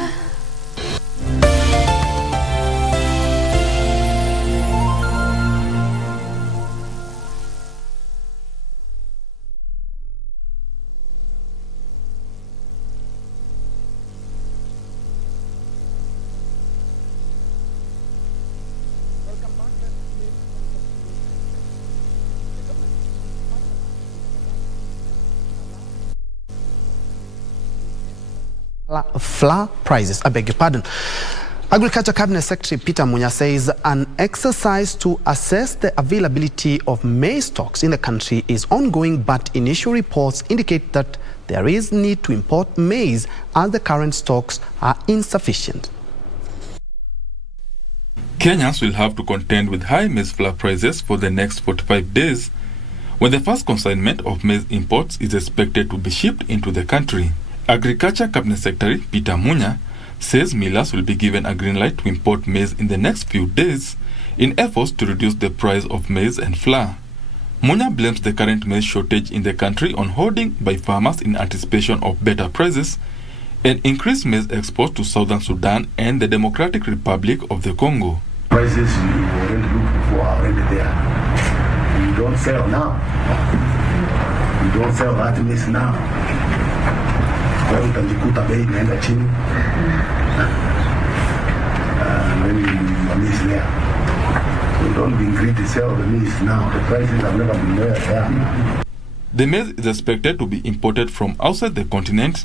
Flour prices, I beg your pardon. Agriculture Cabinet Secretary Peter Munya says an exercise to assess the availability of maize stocks in the country is ongoing, but initial reports indicate that there is need to import maize as the current stocks are insufficient. Kenyans will have to contend with high maize flour prices for the next 45 days, when the first consignment of maize imports is expected to be shipped into the country. Agriculture Cabinet Secretary Peter Munya says millers will be given a green light to import maize in the next few days in efforts to reduce the price of maize and flour. Munya blames the current maize shortage in the country on hoarding by farmers in anticipation of better prices and increased maize exports to Southern Sudan and the Democratic Republic of the Congo. Prices you already looked before are already there. You don't sell now. You don't sell that maize now. Kwa utajikuta bei inaenda chini. When you maize there. So don't be greedy, sell the maize now. The prices have never been there. The maize is expected to be imported from outside the continent,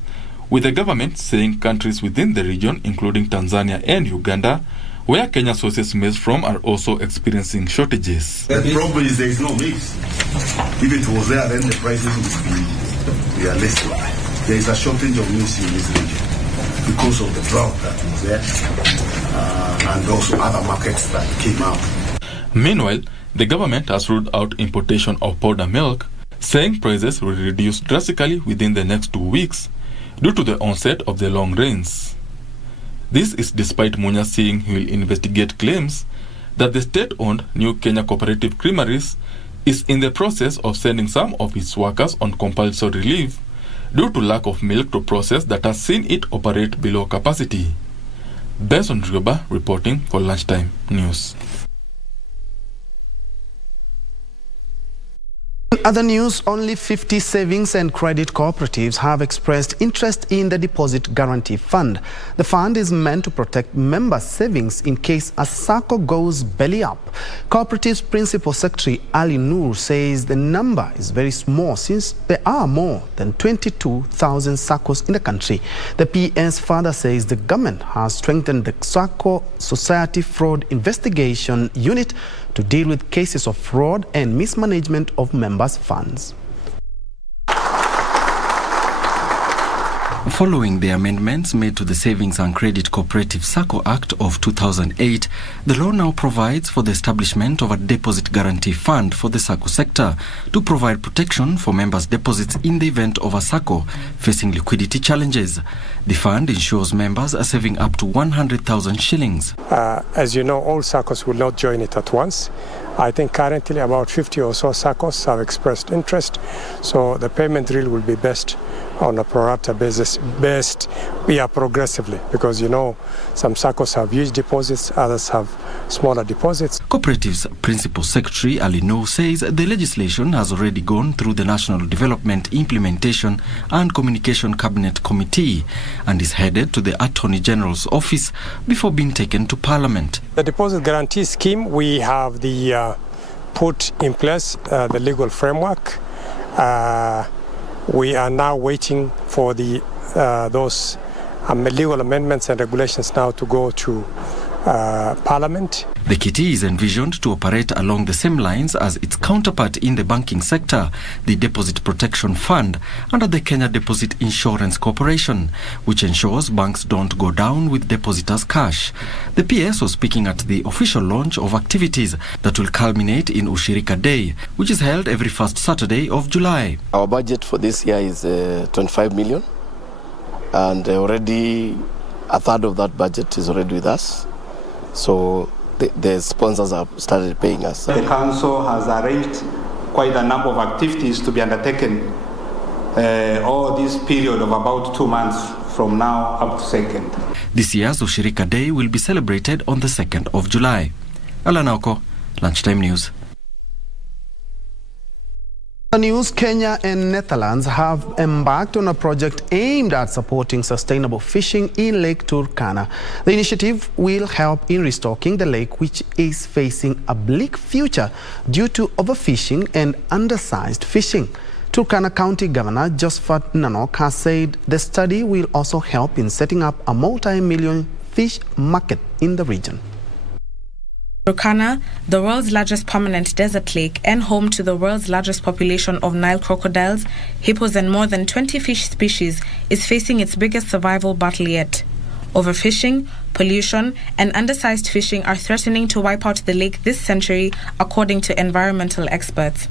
with the government saying countries within the region, including Tanzania and Uganda, where Kenya sources maize from, are also experiencing shortages. The problem is there is no maize. If it was there, then the prices would be realistic. There is a shortage of maize in this region because of the drought that was there and also other markets that came out. Meanwhile, the government has ruled out importation of powder milk, saying prices will reduce drastically within the next 2 weeks due to the onset of the long rains. This is despite Munya saying he will investigate claims that the state-owned New Kenya Cooperative Creameries is in the process of sending some of its workers on compulsory leave due to lack of milk to process that has seen it operate below capacity. Benson Njue reporting for Lunchtime News. In other news, only 50 savings and credit cooperatives have expressed interest in the Deposit Guarantee Fund. The fund is meant to protect members' savings in case a SACCO goes belly up. Cooperative's Principal Secretary Ali Noor says the number is very small since there are more than 22,000 SACCOs in the country. The PS further says the government has strengthened the SACCO Society Fraud Investigation Unit to deal with cases of fraud and mismanagement of members' funds. Following the amendments made to the Savings and Credit Cooperative SACCO Act of 2008, the law now provides for the establishment of a deposit guarantee fund for the SACCO sector to provide protection for members' deposits in the event of a SACCO facing liquidity challenges. The fund ensures members are saving up to 100,000 shillings. As you know, all SACCOs will not join it at once. I think currently about 50 or so SACCOs have expressed interest, so the payment drill will be best on a pro rata basis, progressively, because you know some SACCOs have huge deposits, others have smaller deposits. Cooperative's Principal Secretary Ali Noor says the legislation has already gone through the National Development Implementation and Communication Cabinet Committee and is headed to the Attorney General's office before being taken to Parliament. The deposit guarantee scheme, we have put in place the legal framework. We are now waiting for those legal amendments and regulations now to go to Parliament. The kitty is envisioned to operate along the same lines as its counterpart in the banking sector, the Deposit Protection Fund, under the Kenya Deposit Insurance Corporation, which ensures banks don't go down with depositors' cash. The PS was speaking at the official launch of activities that will culminate in Ushirika Day, which is held every first Saturday of July. Our budget for this year is 25 million, and already a third of that budget is already with us. So the sponsors have started paying us. The council has arranged quite a number of activities to be undertaken all this period of about 2 months from now up to 2nd. This year's Ushirika Day will be celebrated on the 2nd of July. Alanauko, Lunchtime News. News, Kenya and Netherlands have embarked on a project aimed at supporting sustainable fishing in Lake Turkana. The initiative will help in restocking the lake, which is facing a bleak future due to overfishing and undersized fishing. Turkana County Governor Josephat Nanok has said the study will also help in setting up a multi-million fish market in the region. Turkana, the world's largest permanent desert lake and home to the world's largest population of Nile crocodiles, hippos and more than 20 fish species, is facing its biggest survival battle yet. Overfishing, pollution, and undersized fishing are threatening to wipe out the lake this century, according to environmental experts.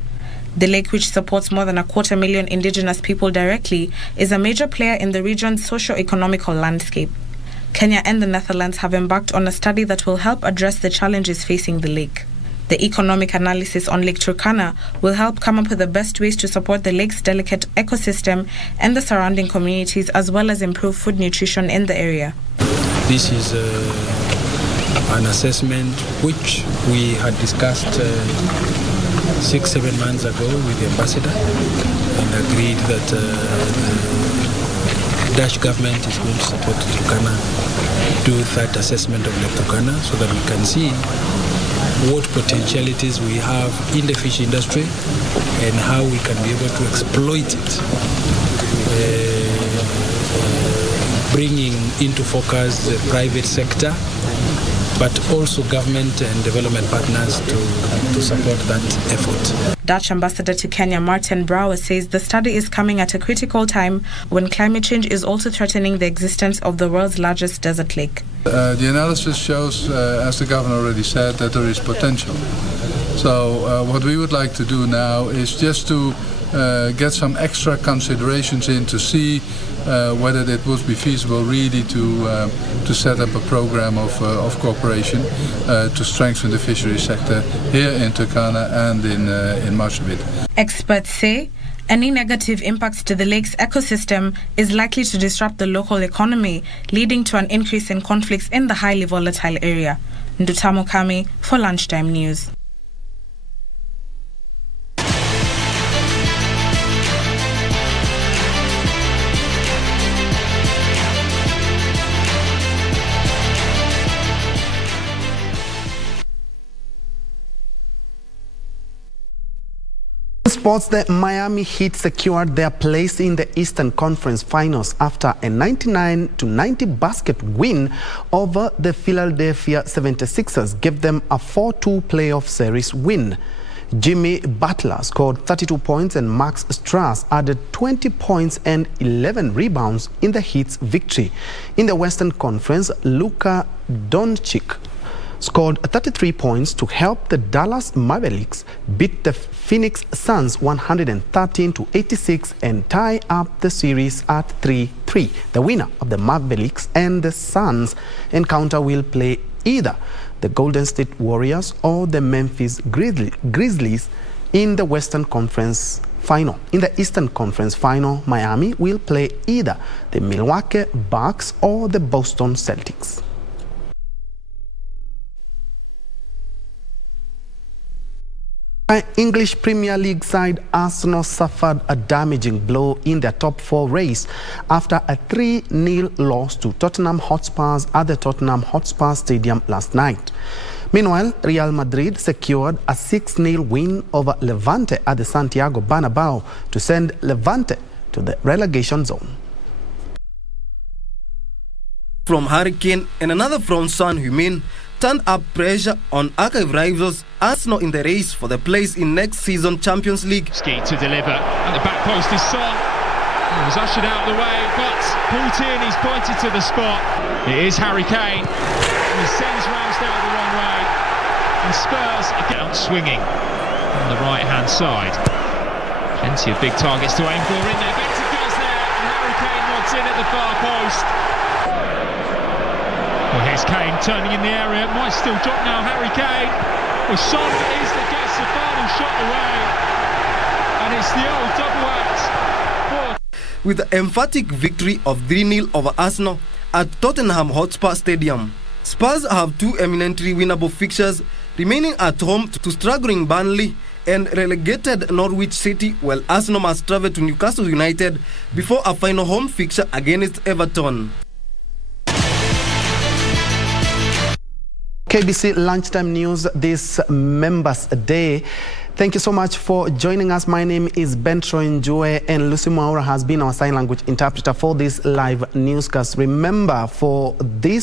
The lake, which supports more than 250,000 indigenous people directly, is a major player in the region's socio-economical landscape. Kenya and the Netherlands have embarked on a study that will help address the challenges facing the lake. The economic analysis on Lake Turkana will help come up with the best ways to support the lake's delicate ecosystem and the surrounding communities, as well as improve food nutrition in the area. This is an assessment which we had discussed 6-7 months ago with the ambassador and agreed that the Dutch government is going to support Turkana, do that assessment of Lake Turkana so that we can see what potentialities we have in the fish industry and how we can be able to exploit it, bringing into focus the private sector, but also government and development partners to support that effort. Dutch Ambassador to Kenya Martin Brouwer says the study is coming at a critical time when climate change is also threatening the existence of the world's largest desert lake. The analysis shows, as the governor already said, that there is potential. So what we would like to do now is just to get some extra considerations in to see whether it would be feasible really to set up a program of cooperation to strengthen the fisheries sector here in Turkana and in Marsabit. Experts say any negative impacts to the lake's ecosystem is likely to disrupt the local economy, leading to an increase in conflicts in the highly volatile area. Ndutamo Kami for Lunchtime News. Sports, the Miami Heat secured their place in the Eastern Conference Finals after a 99-90 basket win over the Philadelphia 76ers gave them a 4-2 playoff series win. Jimmy Butler scored 32 points and Max Strus added 20 points and 11 rebounds in the Heat's victory. In the Western Conference, Luka Doncic scored 33 points to help the Dallas Mavericks beat the Phoenix Suns 113-86 and tie up the series at 3-3. The winner of the Mavericks and the Suns encounter will play either the Golden State Warriors or the Memphis Grizzlies in the Western Conference Final. In the Eastern Conference Final, Miami will play either the Milwaukee Bucks or the Boston Celtics. English Premier League side Arsenal suffered a damaging blow in their top 4 race after a 3-0 loss to Tottenham Hotspurs at the Tottenham Hotspur Stadium last night. Meanwhile, Real Madrid secured a 6-0 win over Levante at the Santiago Bernabeu to send Levante to the relegation zone. From Harry Kane and another from Son Heung-min, turned up pressure on archive rivals Arsenal in the race for the place in next season Champions League. Ski to deliver, and the back post is Son. It was ushered out of the way, but Paul Tierney's pointed to the spot. It is Harry Kane. And he sends Ramsdale the wrong way. And Spurs again swinging on the right-hand side. Plenty of big targets to aim for in there. Better goes there, and Harry Kane nods in at the far post. Well, here's Kane turning in the area. Might still drop now, Harry Kane. Well, Son is that gets the final shot away. And it's the old double act. With the emphatic victory of 3-0 over Arsenal at Tottenham Hotspur Stadium, Spurs have two eminently winnable fixtures remaining at home to struggling Burnley and relegated Norwich City, while Arsenal must travel to Newcastle United before a final home fixture against Everton. KBC Lunchtime News this Members Day. Thank you so much for joining us. My name is Njue, and Lucy Maura has been our sign language interpreter for this live newscast. Remember, for this